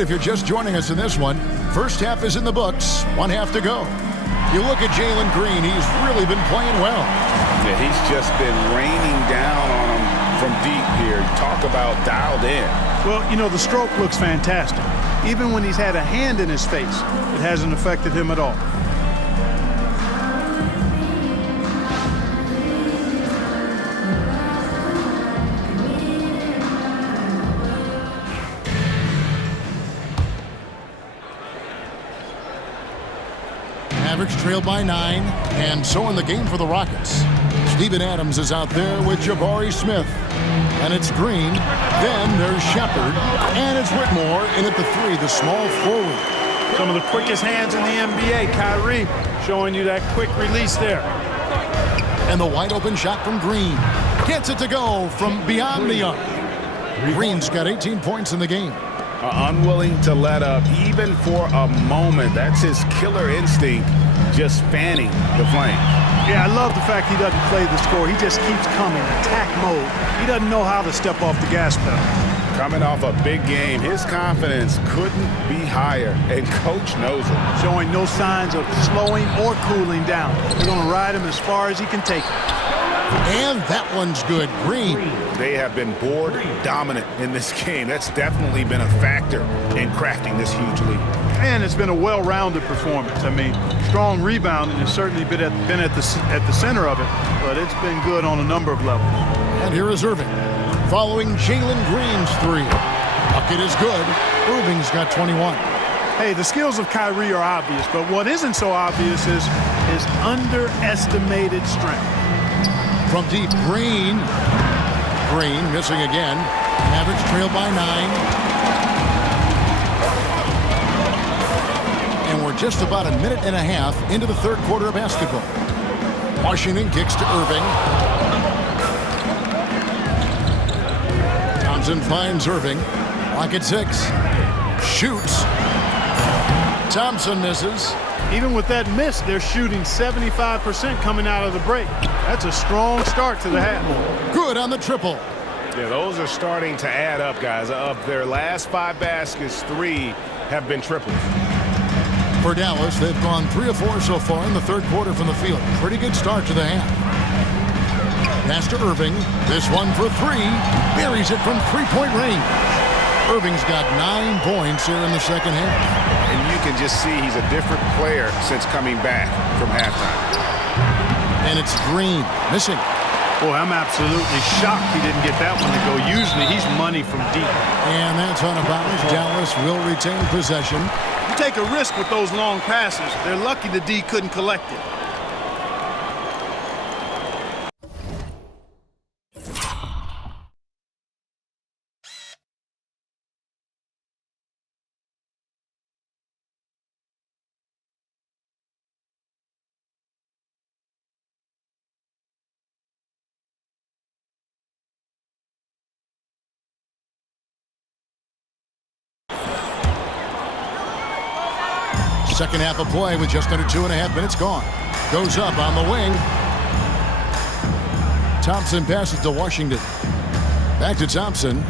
If you're just joining us in this one, first half is in the books, 1 half to go. You look at Jalen Green, he's really been playing well. Yeah, he's just been raining down on him from deep here. Talk about dialed in. Well, you know, the stroke looks fantastic. Even when he's had a hand in his face, it hasn't affected him at all. Mavericks trail by 9, and so in the game for the Rockets. Steven Adams is out there with Jabari Smith. And it's Green, then there's Shepard, and it's Whitmore in at the 3, the small forward. Some of the quickest hands in the NBA. Kyrie showing you that quick release there. And the wide open shot from Green. Gets it to go from beyond the arc. Green's got 18 points in the game. Unwilling to let up even for a moment. That's his killer instinct, just fanning the flame. Yeah, I love the fact he doesn't play the score. He just keeps coming, attack mode. He doesn't know how to step off the gas pedal. Coming off a big game, his confidence couldn't be higher, and coach knows it. Showing no signs of slowing or cooling down. They're going to ride him as far as he can take it. And that one's good. Green. They have been board dominant in this game. That's definitely been a factor in crafting this huge lead. And it's been a well-rounded performance. I mean, strong rebounding has certainly been at the center of it, but it's been good on a number of levels. And here is Irving, following Jalen Green's 3. Bucket is good. Irving's got 21. Hey, the skills of Kyrie are obvious, but what isn't so obvious is his underestimated strength. From deep, Green. Green missing again. Mavericks trail by 9. And we're just about a minute and a half into the third quarter of basketball. Washington kicks to Irving. Thompson finds Irving. Lock at 6. Shoots. Thompson misses. Even with that miss, they're shooting 75% coming out of the break. That's a strong start to the half. Good on the triple. Yeah, those are starting to add up, guys. Of their last 5 baskets, 3 have been triples. For Dallas, they've gone 3 of 4 so far in the third quarter from the field. Pretty good start to the half. Pass to Irving. This one for 3. Buries it from three-point range. Irving's got 9 points here in the second half. And you can just see he's a different player since coming back from halftime. And it's Green missing. Boy, I'm absolutely shocked he didn't get that one to go. Usually he's money from deep. And that's on a bounce. Dallas will retain possession. You take a risk with those long passes. They're lucky the D couldn't collect it. Second half of play with just under 2.5 minutes gone. Goes up on the wing. Thompson passes to Washington. Back to Thompson.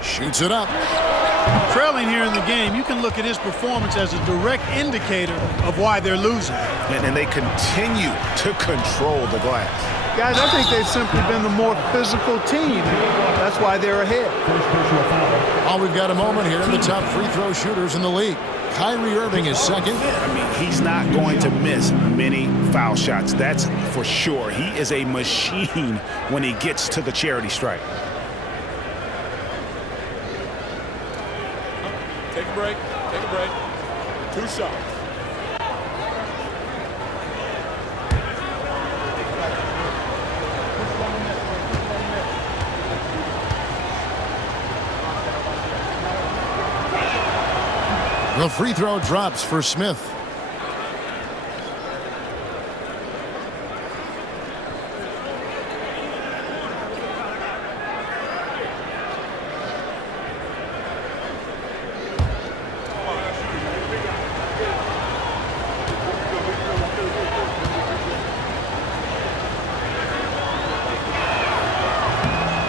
Shoots it up. Trailing here in the game, you can look at his performance as a direct indicator of why they're losing. And they continue to control the glass. Guys, I think they've simply been the more physical team. That's why they're ahead. Oh, we've got a moment here in the top free throw shooters in the league. Kyrie Irving is second. I mean, he's not going to miss many foul shots. That's for sure. He is a machine when he gets to the charity stripe. Take a break. Take a break. 2 shots. The free throw drops for Smith.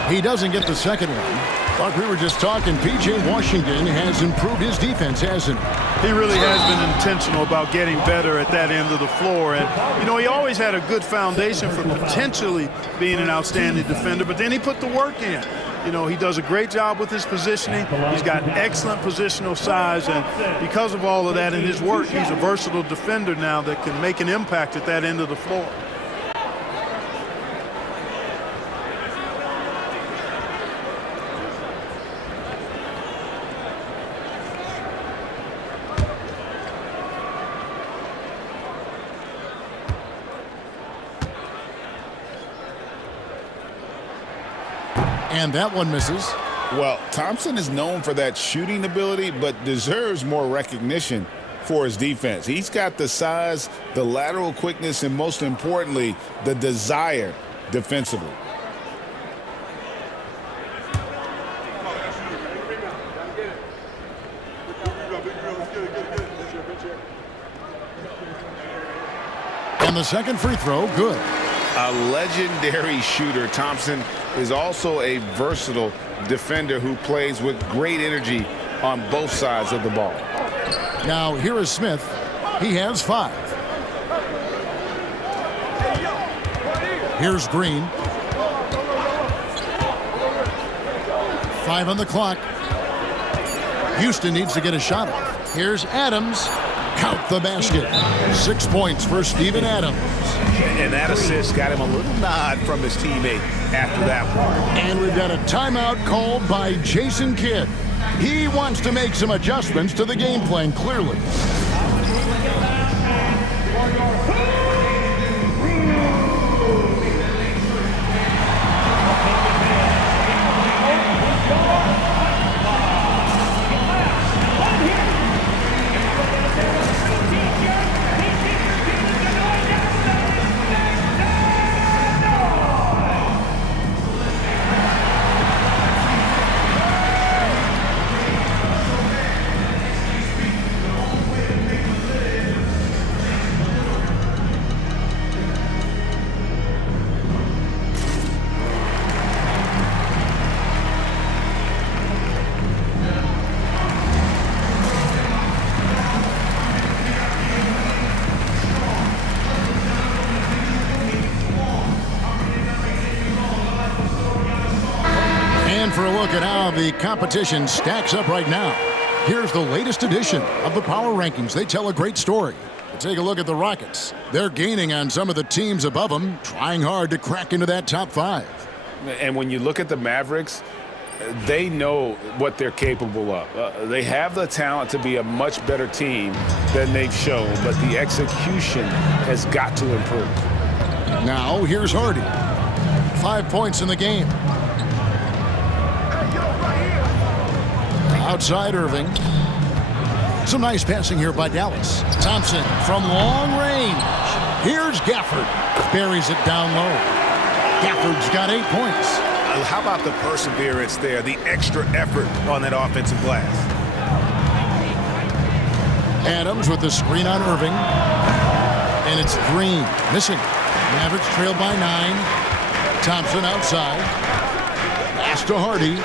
He doesn't get the second one. Like we were just talking, P.J. Washington has improved his defense, hasn't he? He really has been intentional about getting better at that end of the floor. And, you know, he always had a good foundation for potentially being an outstanding defender, but then he put the work in. You know, he does a great job with his positioning. He's got excellent positional size, and because of all of that in his work, he's a versatile defender now that can make an impact at that end of the floor. And that one misses. Well, Thompson is known for that shooting ability, but deserves more recognition for his defense. He's got the size, the lateral quickness, and most importantly, the desire defensively. And the second free throw, good. A legendary shooter, Thompson is also a versatile defender who plays with great energy on both sides of the ball. Now here is Smith. He has 5. Here's Green. 5 on the clock. Houston needs to get a shot off. Here's Adams. Count the basket. 6 points for Steven Adams. And that assist got him a little nod from his teammate after that one. And we've got a timeout called by Jason Kidd. He wants to make some adjustments to the game plan, clearly. For a look at how the competition stacks up right now. Here's the latest edition of the Power Rankings. They tell a great story. Take a look at the Rockets. They're gaining on some of the teams above them, trying hard to crack into that top 5. And when you look at the Mavericks, they know what they're capable of. They have the talent to be a much better team than they've shown, but the execution has got to improve. Now, here's Hardy. 5 points in the game. Outside Irving. Some nice passing here by Dallas. Thompson from long range. Here's Gafford. Buries it down low. Gafford's got 8 points. How about the perseverance there, the extra effort on that offensive glass? Adams with the screen on Irving. And it's Green missing. Mavericks trail by 9. Thompson outside. Pass to Hardy.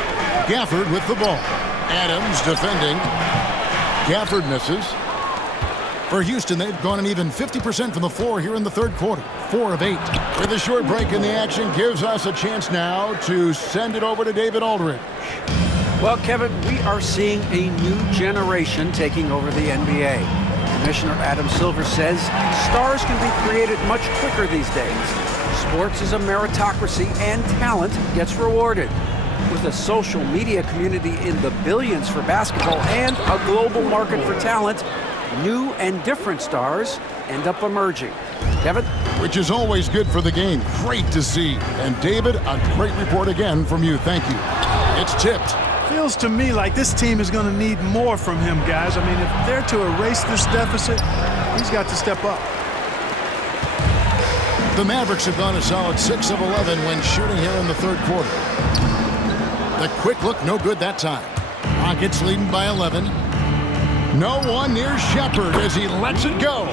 Gafford with the ball. Adams defending. Gafford misses. For Houston, they've gone an even 50% from the floor here in the third quarter. 4 of 8. With a short break in the action, gives us a chance now to send it over to David Aldridge. Well, Kevin, we are seeing a new generation taking over the NBA. Commissioner Adam Silver says stars can be created much quicker these days. Sports is a meritocracy and talent gets rewarded. With a social media community in the billions for basketball and a global market for talent, new and different stars end up emerging. Kevin? Which is always good for the game. Great to see. And David, a great report again from you. Thank you. It's tipped. Feels to me like this team is going to need more from him, guys. I mean, if they're to erase this deficit, he's got to step up. The Mavericks have gone a solid 6 of 11 when shooting here in the third quarter. The quick look, no good that time. Rockets leading by 11. No one near Shepard as he lets it go.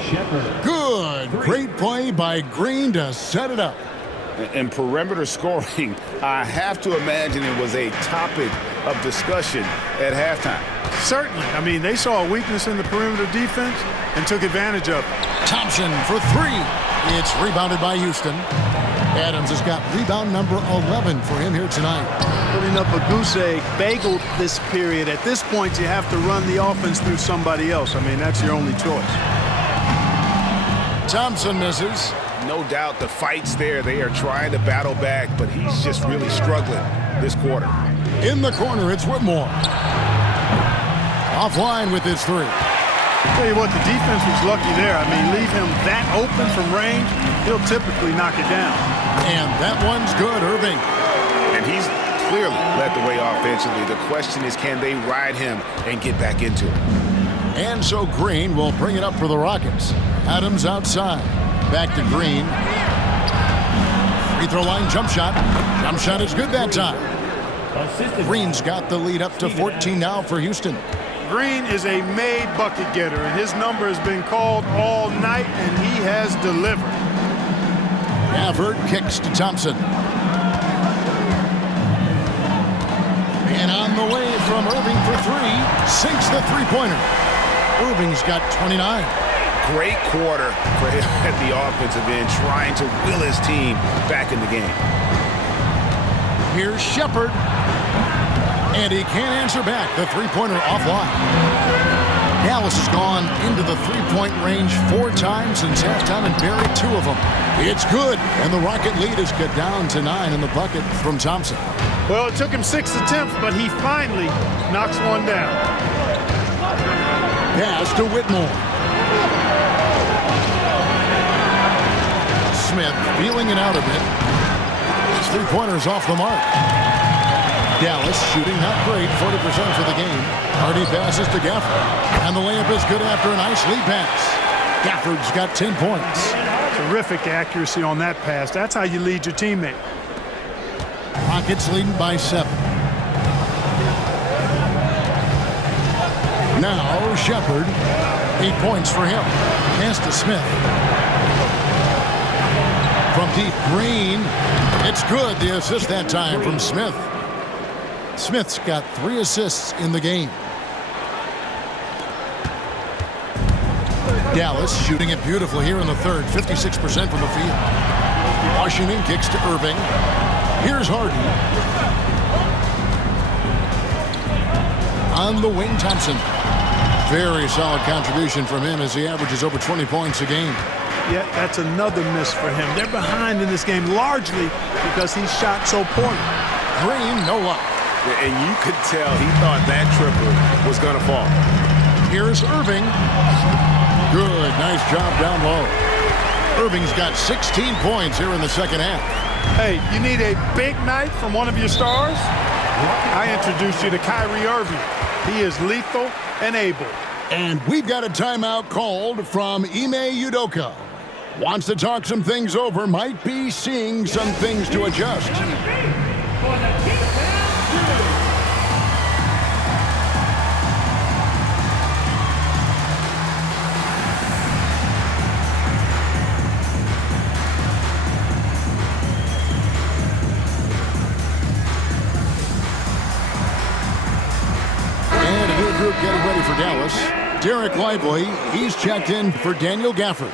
Good. Great play by Green to set it up. In perimeter scoring, I have to imagine it was a topic of discussion at halftime. Certainly. I mean, they saw a weakness in the perimeter defense and took advantage of it. Thompson for three. It's rebounded by Houston. Adams has got rebound number 11 for him here tonight. Putting up a goose egg, bageled this period. At this point, you have to run the offense through somebody else. I mean, that's your only choice. Thompson misses. No doubt the fight's there. They are trying to battle back, but he's just really struggling this quarter. In the corner, it's Whitmore. Offline with his three. Tell you what, the defense was lucky there. I mean, leave him that open from range, he'll typically knock it down. And that one's good, Irving. And he's clearly led the way offensively. The question is, can they ride him and get back into it? And so Green will bring it up for the Rockets. Adams outside. Back to Green. Free throw line jump shot. Jump shot is good that time. Green's got the lead up to 14 now for Houston. Green is a made bucket getter, and his number has been called all night, and he has delivered. Gafford kicks to Thompson. And on the way from Irving for three, sinks the three-pointer. Irving's got 29. Great quarter for him at the offensive end, trying to will his team back in the game. Here's Shepard. And he can't answer back. The three-pointer offline. Dallas has gone into the three-point range 4 times since halftime and buried 2 of them. It's good, and the Rocket lead is cut down to 9 in the bucket from Thompson. Well, it took him 6 attempts, but he finally knocks one down. Pass to Whitmore. Smith feeling it out a bit. His three-pointer's off the mark. Dallas shooting not great, 40% for the game. Hardy passes to Gafford. And the layup is good after a nice lead pass. Gafford's got 10 points. Terrific accuracy on that pass. That's how you lead your teammate. Rockets leading by 7. Now Shepard. 8 points for him. Pass to Smith. From deep, Green. It's good. The assist that time from Smith. Smith's got 3 assists in the game. Dallas shooting it beautiful here in the third, 56% from the field. Washington kicks to Irving. Here's Harden. On the wing, Thompson. Very solid contribution from him as he averages over 20 points a game. Yeah, that's another miss for him. They're behind in this game largely because he shot so poorly. Green, no luck. And you could tell he thought that triple was going to fall. Here's Irving. Good, nice job down low. Irving's got 16 points here in the second half. Hey, you need a big night from one of your stars? I introduced you to Kyrie Irving. He is lethal and able. And we've got a timeout called from Ime Udoka. Wants to talk some things over, might be seeing some things to adjust. Getting ready for Dallas. Derek Lively, he's checked in for Daniel Gafford.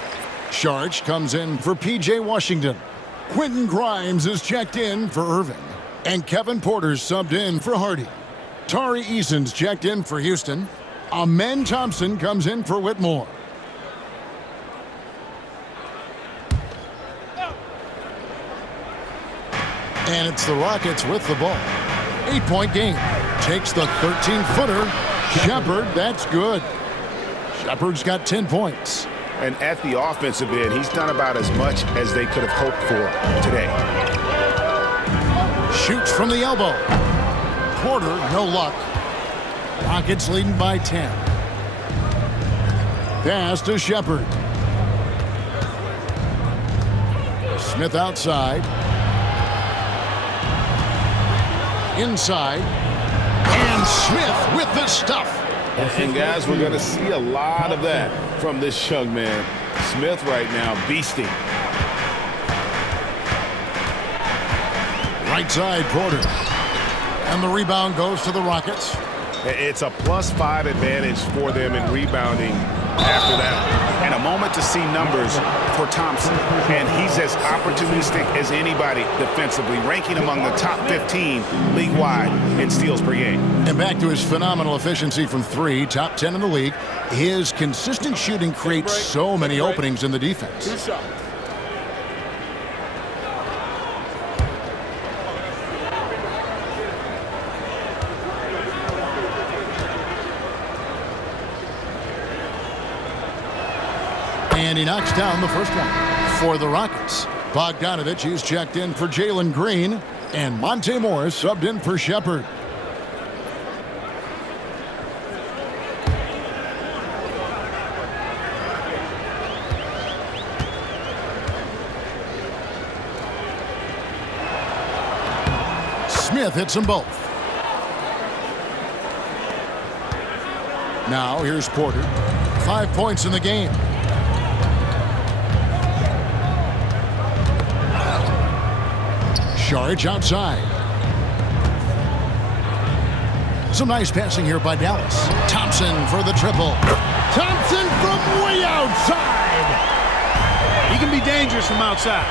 Sharch comes in for P.J. Washington. Quentin Grimes is checked in for Irving. And Kevin Porter's subbed in for Hardy. Tari Eason's checked in for Houston. Amen Thompson comes in for Whitmore. And it's the Rockets with the ball. 8-point game. Takes the 13-footer. Shepard, that's good. Shepard's got 10 points. And at the offensive end, he's done about as much as they could have hoped for today. Shoots from the elbow. Porter, no luck. Rockets leading by 10. Pass to Shepard. Smith outside. Inside. And Smith with the stuff. And guys, we're going to see a lot of that from this young man. Smith right now beasting. Right side, Porter. And the rebound goes to the Rockets. It's a +5 advantage for them in rebounding after that. And a moment to see numbers for Thompson. And he's as opportunistic as anybody defensively, ranking among the top 15 league-wide in steals per game. And back to his phenomenal efficiency from three, top 10 in the league. His consistent shooting creates so many openings in the defense. 2 shots. And he knocks down the first one for the Rockets. Bogdanovich is checked in for Jalen Green, and Monte Morris subbed in for Shepard. Smith hits them both. Now here's Porter. 5 points in the game. Saric outside. Some nice passing here by Dallas. Thompson for the triple. Thompson from way outside. He can be dangerous from outside.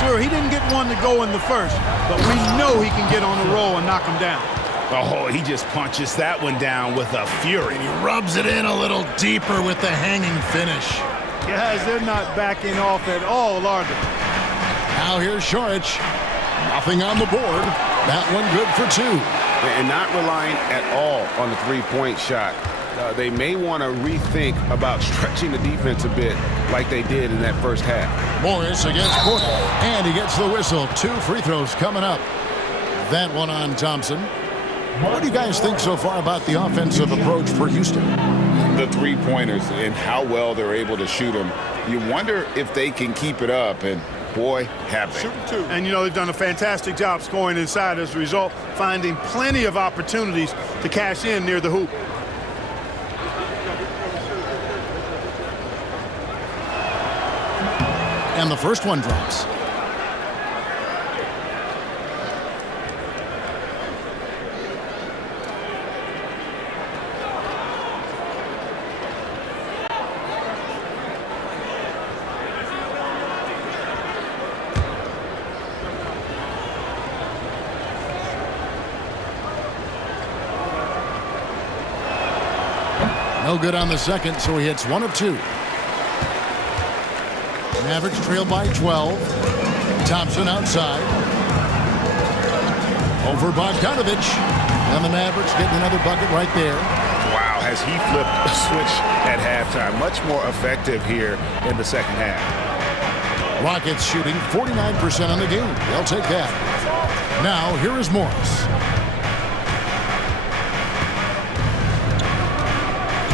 Sure, he didn't get one to go in the first, but we know he can get on the roll and knock him down. Oh, he just punches that one down with a fury. He rubs it in a little deeper with the hanging finish. Guys, they're not backing off at all, are they? Now here's Saric. Nothing on the board. That one good for 2. And not relying at all on the three-point shot. They may want to rethink about stretching the defense a bit like they did in that first half. Morris against Porter. And he gets the whistle. 2 free throws coming up. That one on Thompson. What do you guys think so far about the offensive approach for Houston? The three-pointers and how well they're able to shoot them. You wonder if they can keep it up, and boy, have they. And, you know, they've done a fantastic job scoring inside as a result, finding plenty of opportunities to cash in near the hoop. And the first one drops. No good on the second, so he hits 1 of 2. Mavericks trail by 12. Thompson outside. Over Bogdanovich. And the Mavericks getting another bucket right there. Wow, has he flipped a switch at halftime. Much more effective here in the second half. Rockets shooting 49% on the game. They'll take that. Now, here is Morris.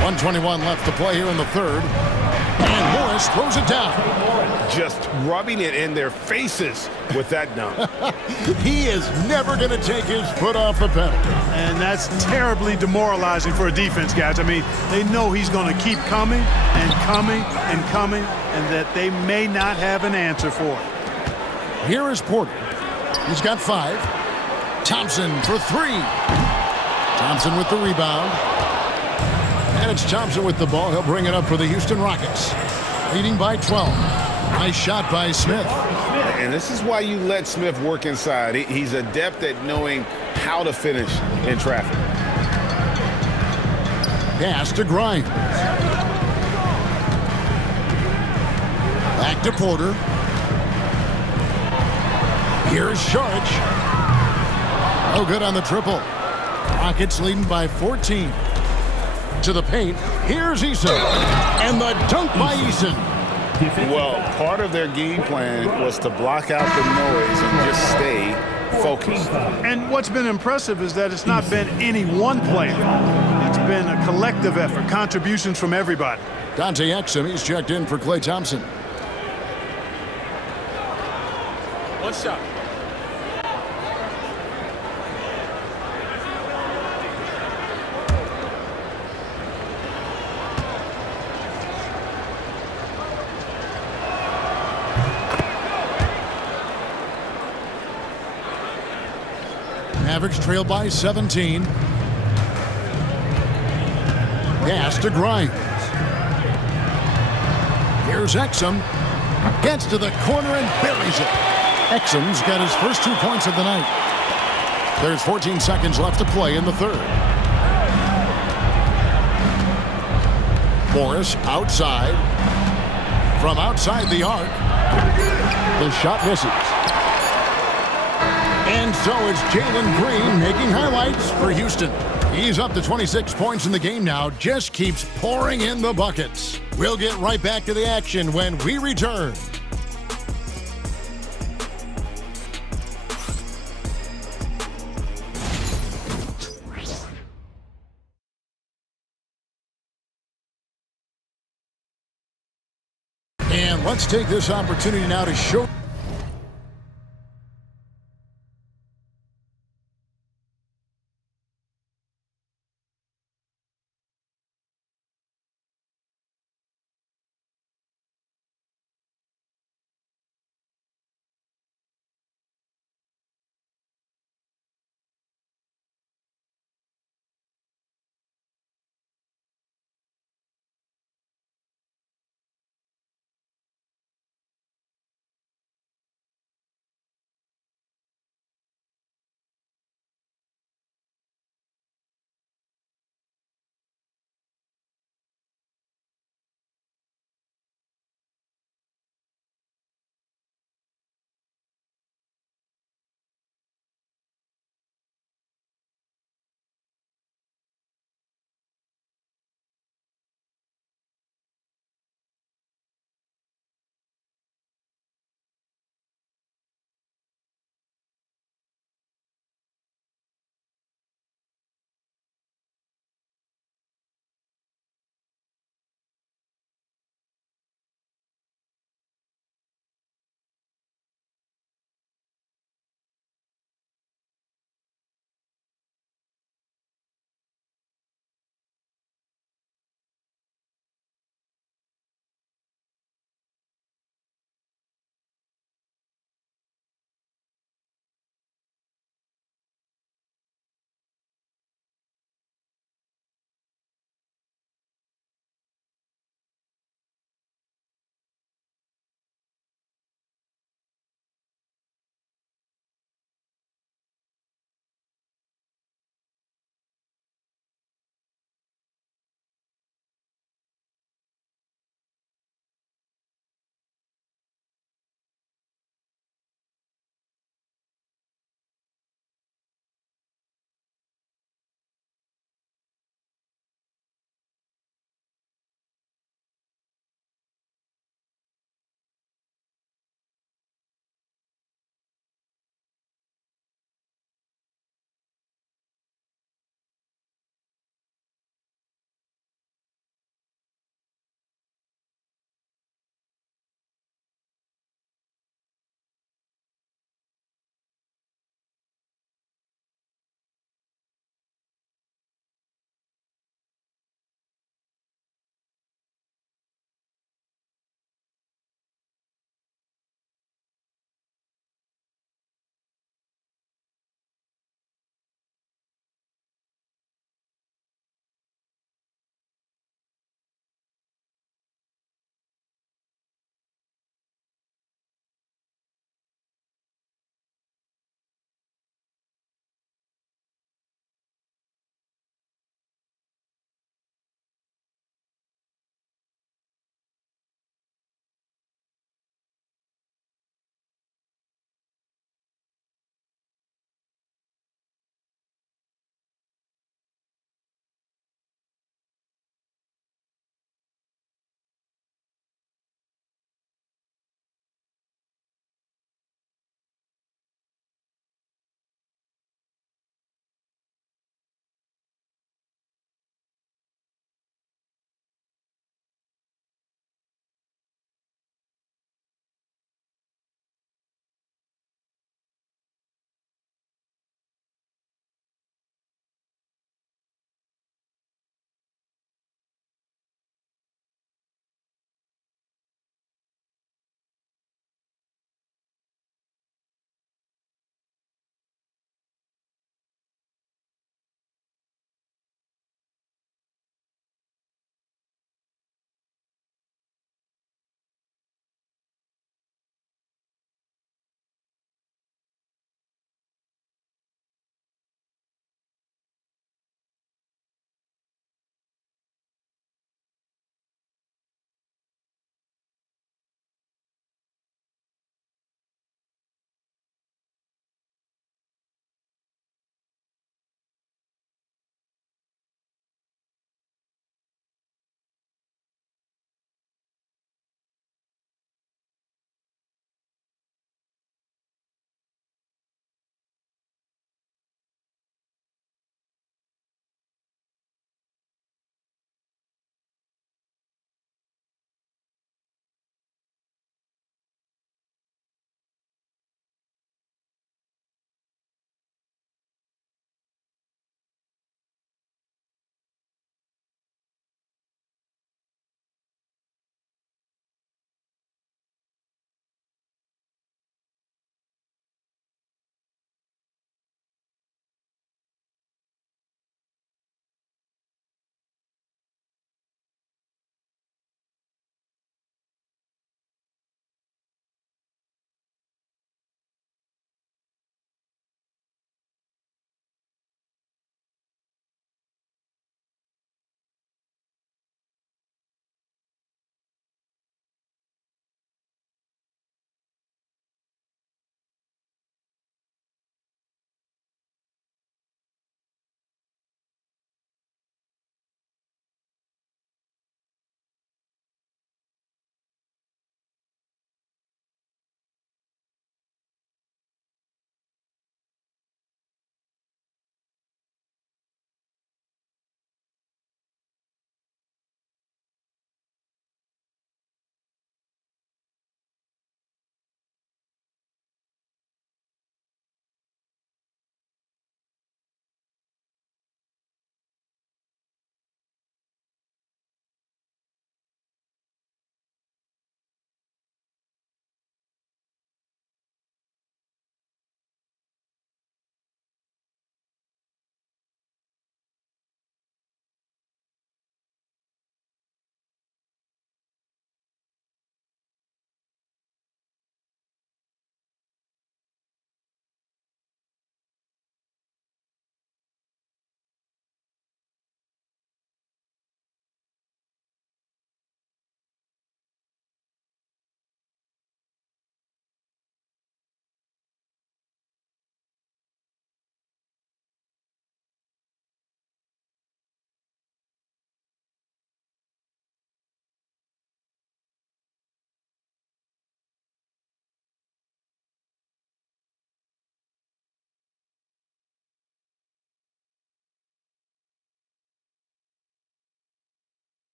1:21 left to play here in the third. And Morris throws it down. Just rubbing it in their faces with that dunk. He is never going to take his foot off the pedal. And that's terribly demoralizing for a defense, guys. I mean, they know he's going to keep coming and coming and coming, and that they may not have an answer for it. Here is Porter. He's got 5. Thompson for 3. Thompson with the rebound. And it's Thompson with the ball. He'll bring it up for the Houston Rockets. Leading by 12. Nice shot by Smith. And this is why you let Smith work inside. He's adept at knowing how to finish in traffic. Pass to Grimes. Back to Porter. Here's Saric. No good on the triple. Rockets leading by 14. To the paint. Here's Eason. And the dunk by Eason. Well, part of their game plan was to block out the noise and just stay focused. And what's been impressive is that it's not been any one player. It's been a collective effort, contributions from everybody. Dante Exum, he's checked in for Klay Thompson. 1 shot. Mavericks trail by 17. Pass to Grimes. Here's Exum. Gets to the corner and buries it. Exum's got his first 2 points of the night. There's 14 seconds left to play in the third. Morris outside. From outside the arc. The shot misses. And so it's Jalen Green making highlights for Houston. He's up to 26 points in the game now. Just keeps pouring in the buckets. We'll get right back to the action when we return. And let's take this opportunity now to show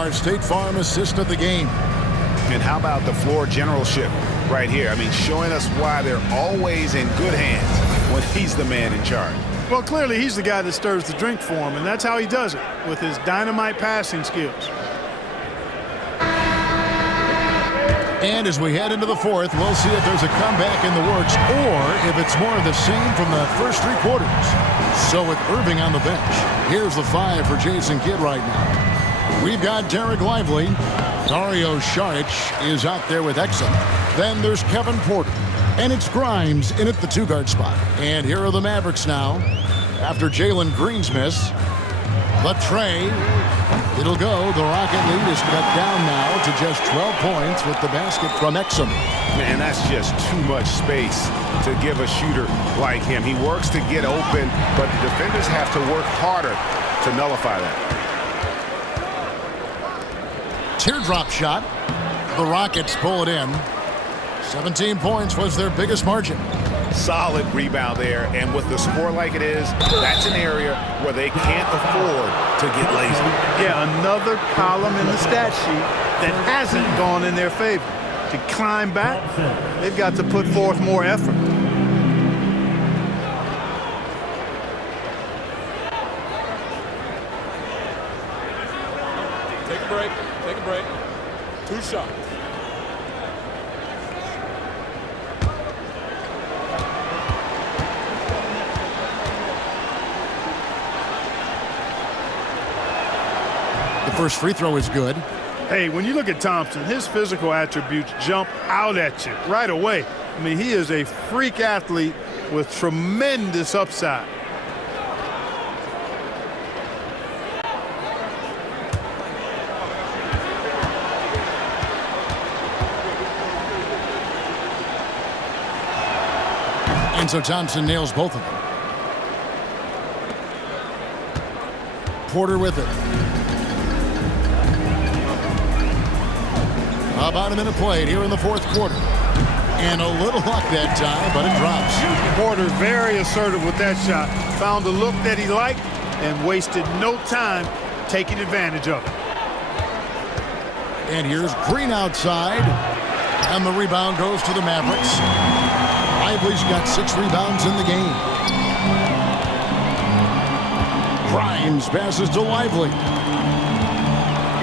our State Farm assist of the game. And how about the floor generalship right here? I mean, showing us why they're always in good hands when he's the man in charge. Well, clearly he's the guy that stirs the drink for him, and that's how he does it, with his dynamite passing skills. And as we head into the fourth, we'll see if there's a comeback in the works or if it's more of the same from the first three quarters. So with Irving on the bench, here's the 5 for Jason Kidd right now. We've got Derek Lively. Dario Saric is out there with Exum. Then there's Kevin Porter. And it's Grimes in at the 2-guard spot. And here are the Mavericks now. After Jalen Green's miss, the tray. It'll go. The Rocket lead is cut down now to just 12 points with the basket from Exum. Man, that's just too much space to give a shooter like him. He works to get open, but the defenders have to work harder to nullify that. Teardrop shot. The Rockets pull it in. 17 points was their biggest margin. Solid rebound there, and with the score like it is, that's an area where they can't afford to get lazy. Yeah, another column in the stat sheet that hasn't gone in their favor. To climb back, they've got to put forth more effort. Take a break. Take a break. 2 shots. The first free throw is good. Hey, when you look at Thompson, his physical attributes jump out at you right away. I mean, he is a freak athlete with tremendous upside. And so Thompson nails both of them. Porter with it. About a minute played here in the fourth quarter. And a little luck that time, but it drops. Porter very assertive with that shot. Found a look that he liked and wasted no time taking advantage of it. And here's Green outside. And the rebound goes to the Mavericks. Lively's got 6 rebounds in the game. Grimes passes to Lively.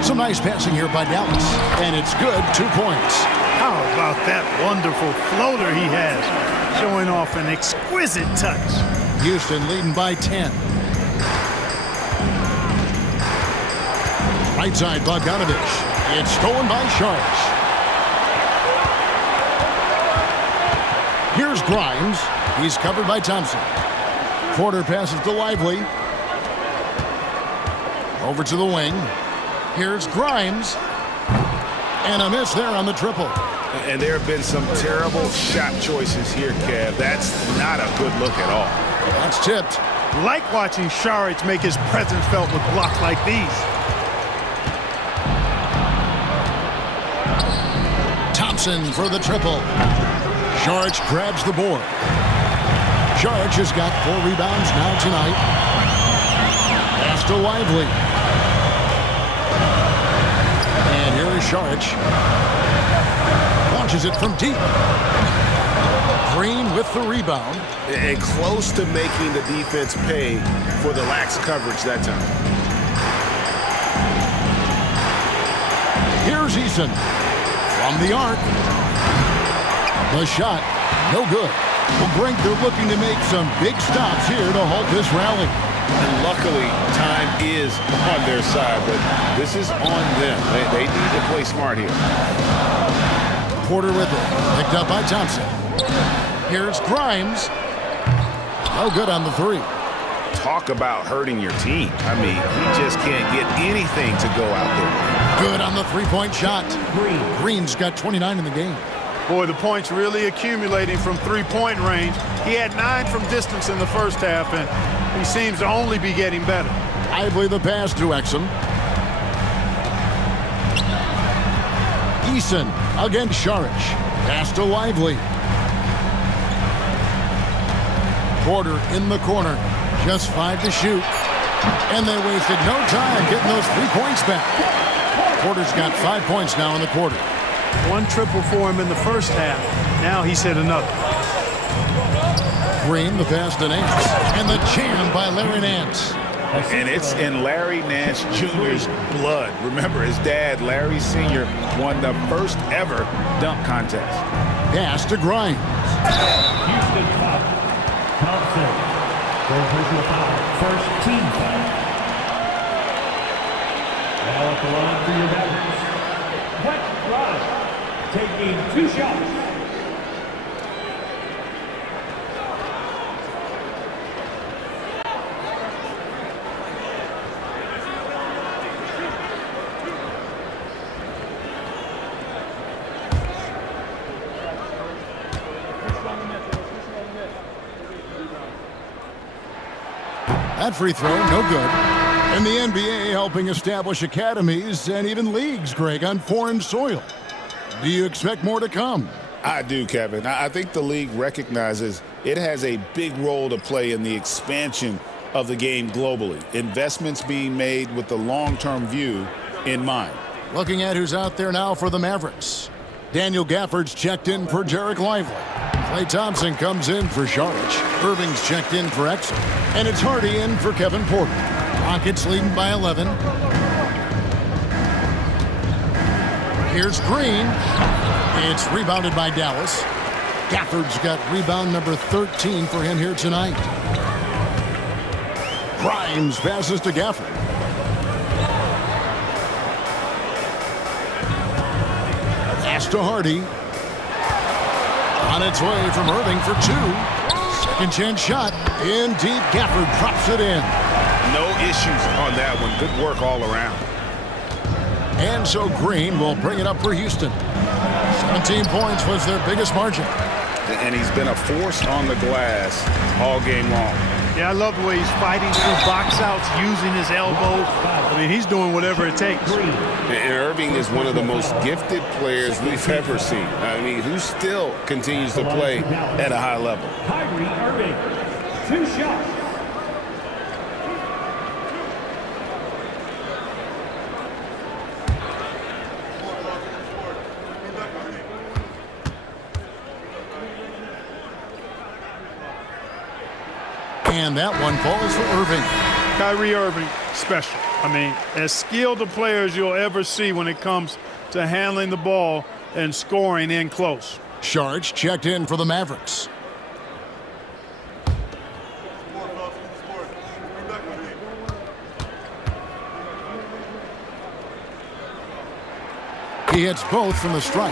Some nice passing here by Dallas. And it's good, 2 points. How about that wonderful floater he has, showing off an exquisite touch. Houston leading by 10. Right side, Bogdanovich. It's stolen by Saric. Here's Grimes. He's covered by Thompson. Porter passes to Lively. Over to the wing. Here's Grimes. And a miss there on the triple. And there have been some terrible shot choices here, Kev. That's not a good look at all. That's tipped. Like watching Saric make his presence felt with blocks like these. Thompson for the triple. Saric grabs the board. Saric has got 4 rebounds now tonight. Pass to Lively. And here is Saric. Launches it from deep. Green with the rebound. And close to making the defense pay for the lax coverage that time. Here's Eason. From the arc. The shot, no good. Well, Brink, they're looking to make some big stops here to halt this rally. And luckily, time is on their side, but this is on them. They need to play smart here. Porter with it. Picked up by Thompson. Here's Grimes. No good on the 3. Talk about hurting your team. I mean, he just can't get anything to go out there. Good on the 3-point shot. Green's got 29 in the game. Boy, the points really accumulating from 3-point range. He had 9 from distance in the first half, and he seems to only be getting better. Lively the pass to Exum. Eason against Saric. Pass to Lively. Porter in the corner. Just 5 to shoot. And they wasted no time getting those 3 points back. Porter's got 5 points now in the quarter. One triple for him in the first half. Now he's hit another. Green, the pass to Nance. And the jam by Larry Nance. And it's in Larry Nance Jr.'s blood. Remember, his dad, Larry Sr., won the first ever dunk contest. Pass to Grimes. Houston foul. Thompson. For a personal foul. First team foul. Now at the line for your Mavericks. Quentin Grimes taking 2 shots. That free throw, no good. And the NBA helping establish academies and even leagues, Greg, on foreign soil. Do you expect more to come? I do, Kevin. I think the league recognizes it has a big role to play in the expansion of the game globally. Investments being made with the long-term view in mind. Looking at who's out there now for the Mavericks. Daniel Gafford's checked in for Jarek Lively. Klay Thompson comes in for Šarić. Irving's checked in for Exum. And it's Hardy in for Kevin Porter. Rockets leading by 11. Here's Green. It's rebounded by Dallas. Gafford's got rebound number 13 for him here tonight. Grimes passes to Gafford. Pass to Hardy. On its way from Irving for 2. Second chance shot. In deep. Gafford drops it in. No issues on that one. Good work all around. And so Green will bring it up for Houston. 17 points was their biggest margin. And he's been a force on the glass all game long. Yeah, I love the way he's fighting through box outs, using his elbows. I mean, he's doing whatever it takes. And Irving is one of the most gifted players we've ever seen. I mean, who still continues to play at a high level. Kyrie Irving. 2 shots. And that one falls for Irving. Kyrie Irving, special. I mean, as skilled a player as you'll ever see when it comes to handling the ball and scoring in close. Šarić checked in for the Mavericks. He hits both from the stripe.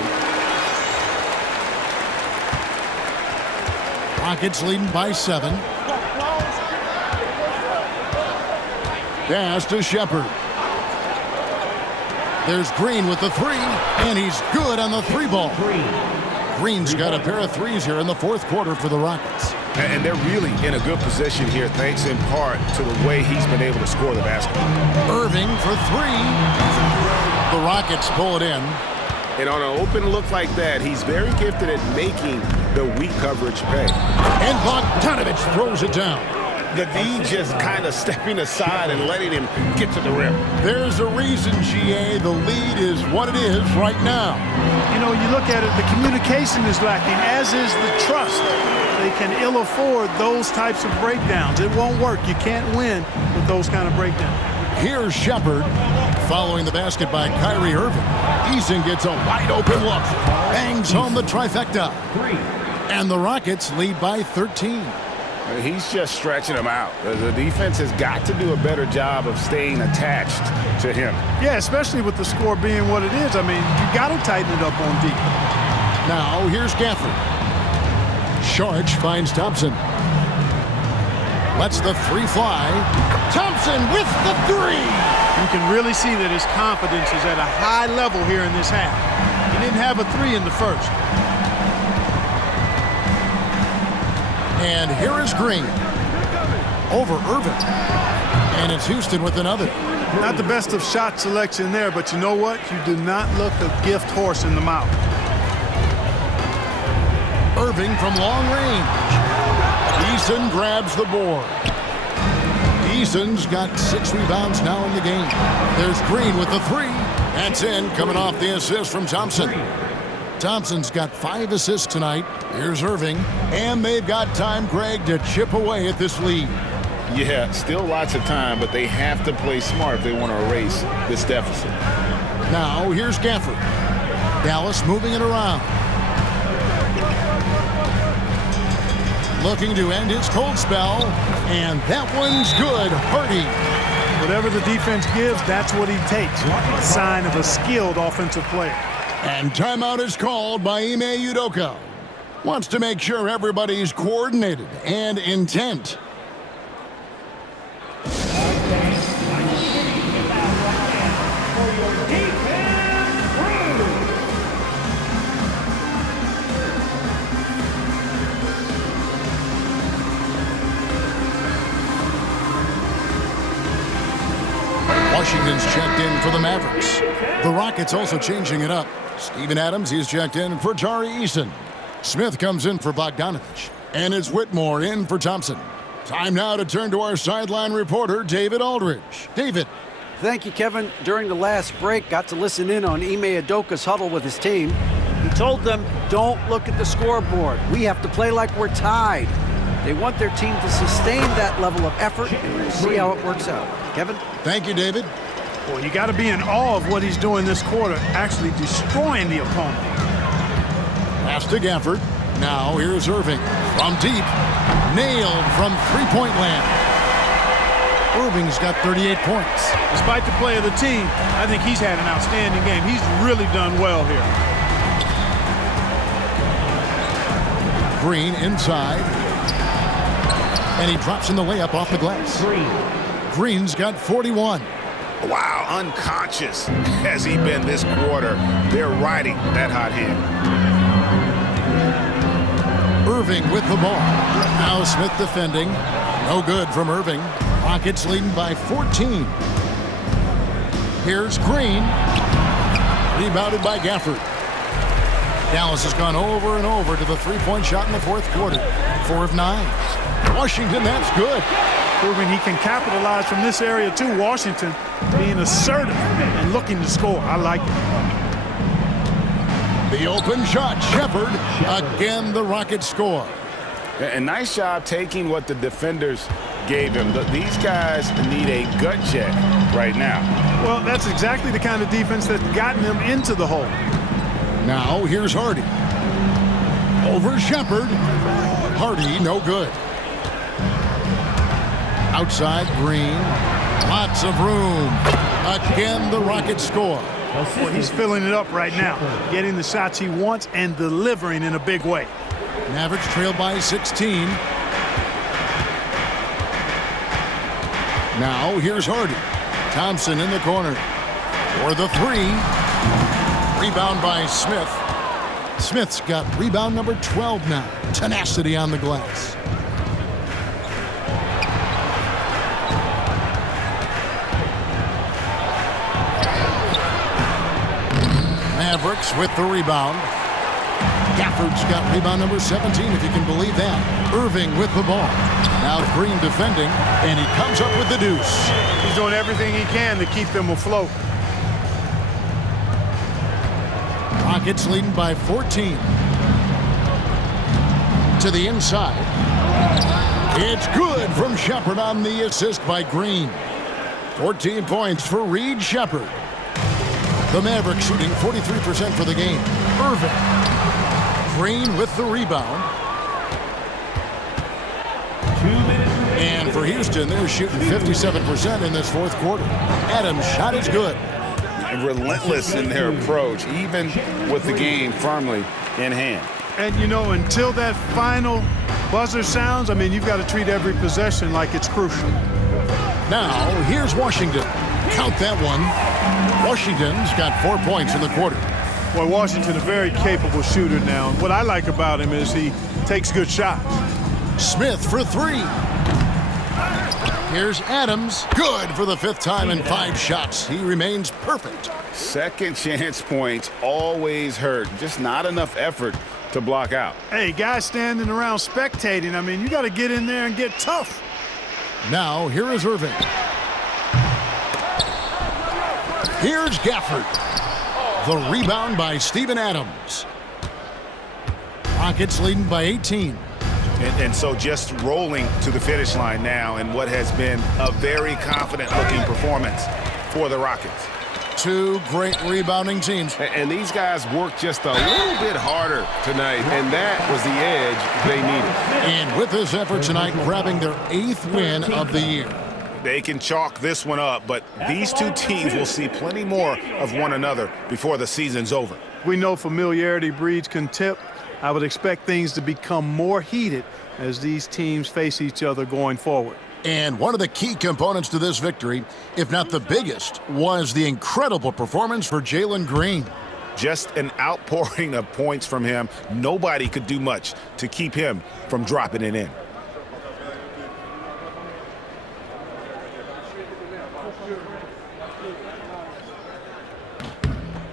Rockets leading by 7. Pass to Shepherd. There's Green with the 3, and he's good on the 3-ball. Green's got a pair of 3s here in the 4th quarter for the Rockets. And they're really in a good position here, thanks in part to the way he's been able to score the basketball. Irving for 3. The Rockets pull it in. And on an open look like that, he's very gifted at making the weak coverage pay. And Bogdanovich throws it down. The D just kind of stepping aside and letting him get to the rim. There's a reason, GA, the lead is what it is right now. You know, you look at it, the communication is lacking, as is the trust. They can ill afford those types of breakdowns. It won't work. You can't win with those kind of breakdowns. Here's Shepherd following the basket by Kyrie Irving. Eason gets a wide open look. Bangs home the trifecta. And the Rockets lead by 13. He's just stretching them out. The defense has got to do a better job of staying attached to him. Yeah, especially with the score being what it is. I mean, you got to tighten it up on D. Now, here's Gafford. Šarić finds Thompson. Lets the 3 fly. Thompson with the 3. You can really see that his confidence is at a high level here in this half. He didn't have a 3 in the first. And here is Green over Irving. And it's Houston with another. Not the best of shot selection there, but you know what? You do not look a gift horse in the mouth. Irving from long range. Eason grabs the board. Eason's got 6 rebounds now in the game. There's Green with the 3. That's in, coming off the assist from Thompson. Thompson's got 5 assists tonight. Here's Irving. And they've got time, Greg, to chip away at this lead. Yeah, still lots of time, but they have to play smart if they want to erase this deficit. Now, here's Gafford. Dallas moving it around. Looking to end his cold spell. And that one's good. Hardy. Whatever the defense gives, that's what he takes. A sign of a skilled offensive player. And timeout is called by Ime Udoka. Wants to make sure everybody's coordinated and intent. Washington's checked in for the Mavericks. The Rockets also changing it up. Steven Adams, he's checked in for Tari Eason. Smith comes in for Bogdanovich. And it's Whitmore in for Thompson. Time now to turn to our sideline reporter, David Aldridge. David. Thank you, Kevin. During the last break, got to listen in on Ime Udoka's huddle with his team. He told them, don't look at the scoreboard. We have to play like we're tied. They want their team to sustain that level of effort, and we'll see how it works out. Kevin? Thank you, David. Well, you got to be in awe of what he's doing this quarter, actually destroying the opponent. Pass to Gafford. Now here's Irving. From deep. Nailed from three-point land. Irving's got 38 points. Despite the play of the team, I think he's had an outstanding game. He's really done well here. Green inside. And he drops in the layup off the glass. Green's got 41. Wow, unconscious has he been this quarter. They're riding that hot hand. Irving with the ball. Now Smith defending. No good from Irving. Rockets leading by 14. Here's Green. Rebounded by Gafford. Dallas has gone over and over to the three-point shot in the fourth quarter. 4 of 9. Washington, that's good. Proving he can capitalize from this area too. Washington being assertive and looking to score. I like it. The open shot, Shepherd. Again, the Rockets score. And nice job taking what the defenders gave him. These guys need a gut check right now. Well, that's exactly the kind of defense that's gotten them into the hole. Now, here's Hardy. Over Shepherd. Hardy, no good. Outside, Green. Lots of room. Again, the Rockets score. Well, he's filling it up right now, getting the shots he wants and delivering in a big way. Mavericks trail by 16. Now, here's Hardy. Thompson in the corner for the three. Rebound by Smith. Smith's got rebound number 12 now. Tenacity on the glass. Mavericks with the rebound. Gafford's got rebound number 17, if you can believe that. Irving with the ball. Now Green defending, and he comes up with the deuce. He's doing everything he can to keep them afloat. Rockets leading by 14. To the inside. It's good from Shepherd on the assist by Green. 14 points for Reed Shepherd. The Mavericks shooting 43% for the game. Irving. Green with the rebound. And for Houston, they're shooting 57% in this fourth quarter. Adams' shot is good. Relentless in their approach, even with the game firmly in hand. And, you know, until that final buzzer sounds, I mean, you've got to treat every possession like it's crucial. Now, here's Washington. Count that one. Washington's got 4 points in the quarter. Well, Washington, a very capable shooter now. What I like about him is he takes good shots. Smith for three. Here's Adams. Good for the 5th time in 5 shots. He remains perfect. Second chance points always hurt. Just not enough effort to block out. Hey, guys standing around spectating, I mean, you got to get in there and get tough. Now, here is Irving. Here's Gafford. The rebound by Steven Adams. Rockets leading by 18. And so just rolling to the finish line now in what has been a very confident-looking performance for the Rockets. Two great rebounding teams. And these guys worked just a little bit harder tonight, and that was the edge they needed. And with this effort tonight, grabbing their 8th win of the year. They can chalk this one up, but these two teams will see plenty more of one another before the season's over. We know familiarity breeds contempt. I would expect things to become more heated as these teams face each other going forward. And one of the key components to this victory, if not the biggest, was the incredible performance for Jalen Green. Just an outpouring of points from him. Nobody could do much to keep him from dropping it in.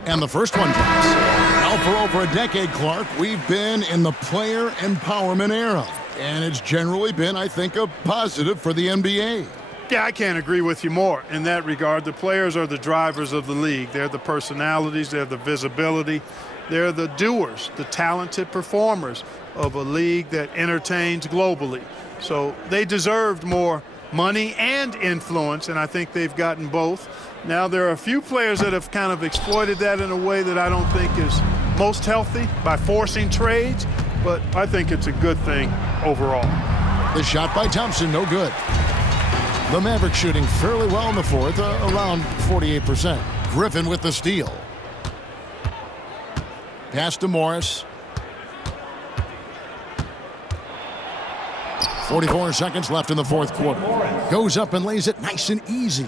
And the first one drops. Now for over a decade, Clark, we've been in the player empowerment era. And it's generally been, I think, a positive for the NBA. Yeah, I can't agree with you more in that regard. The players are the drivers of the league. They're the personalities, they're the visibility, they're the doers, the talented performers of a league that entertains globally. So they deserved more money and influence, and I think they've gotten both. Now, there are a few players that have kind of exploited that in a way that I don't think is most healthy by forcing trades, but I think it's a good thing overall. The shot by Thompson, no good. The Mavericks shooting fairly well in the fourth, around 48%. Griffin with the steal. Pass to Morris. 44 seconds left in the fourth quarter. Goes up and lays it nice and easy.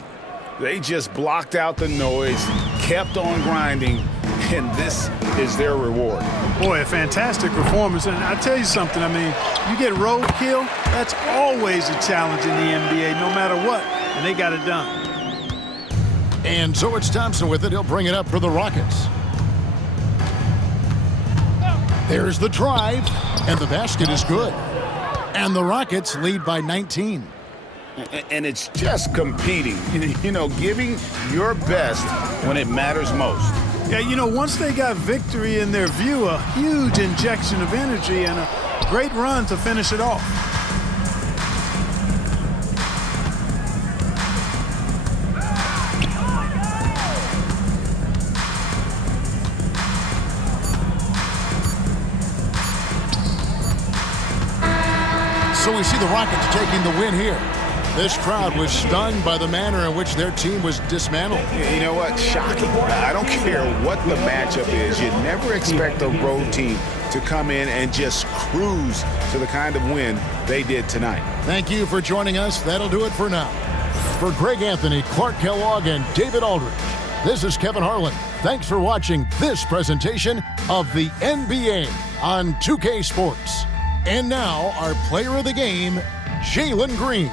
They just blocked out the noise, kept on grinding, and this is their reward. Boy, a fantastic performance. And I tell you something, I mean, you get roadkill, that's always a challenge in the NBA, no matter what, and they got it done. And so it's Thompson with it. He'll bring it up for the Rockets. There's the drive, and the basket is good. And the Rockets lead by 19. And it's just competing, you know, giving your best when it matters most. Yeah, you know, once they got victory in their view, a huge injection of energy and a great run to finish it off. So we see the Rockets taking the win here. This crowd was stunned by the manner in which their team was dismantled. You know what? Shocking. I don't care what the matchup is. You never expect a road team to come in and just cruise to the kind of win they did tonight. Thank you for joining us. That'll do it for now. For Greg Anthony, Clark Kellogg, and David Aldridge, this is Kevin Harlan. Thanks for watching this presentation of the NBA on 2K Sports. And now, our player of the game, Jalen Green.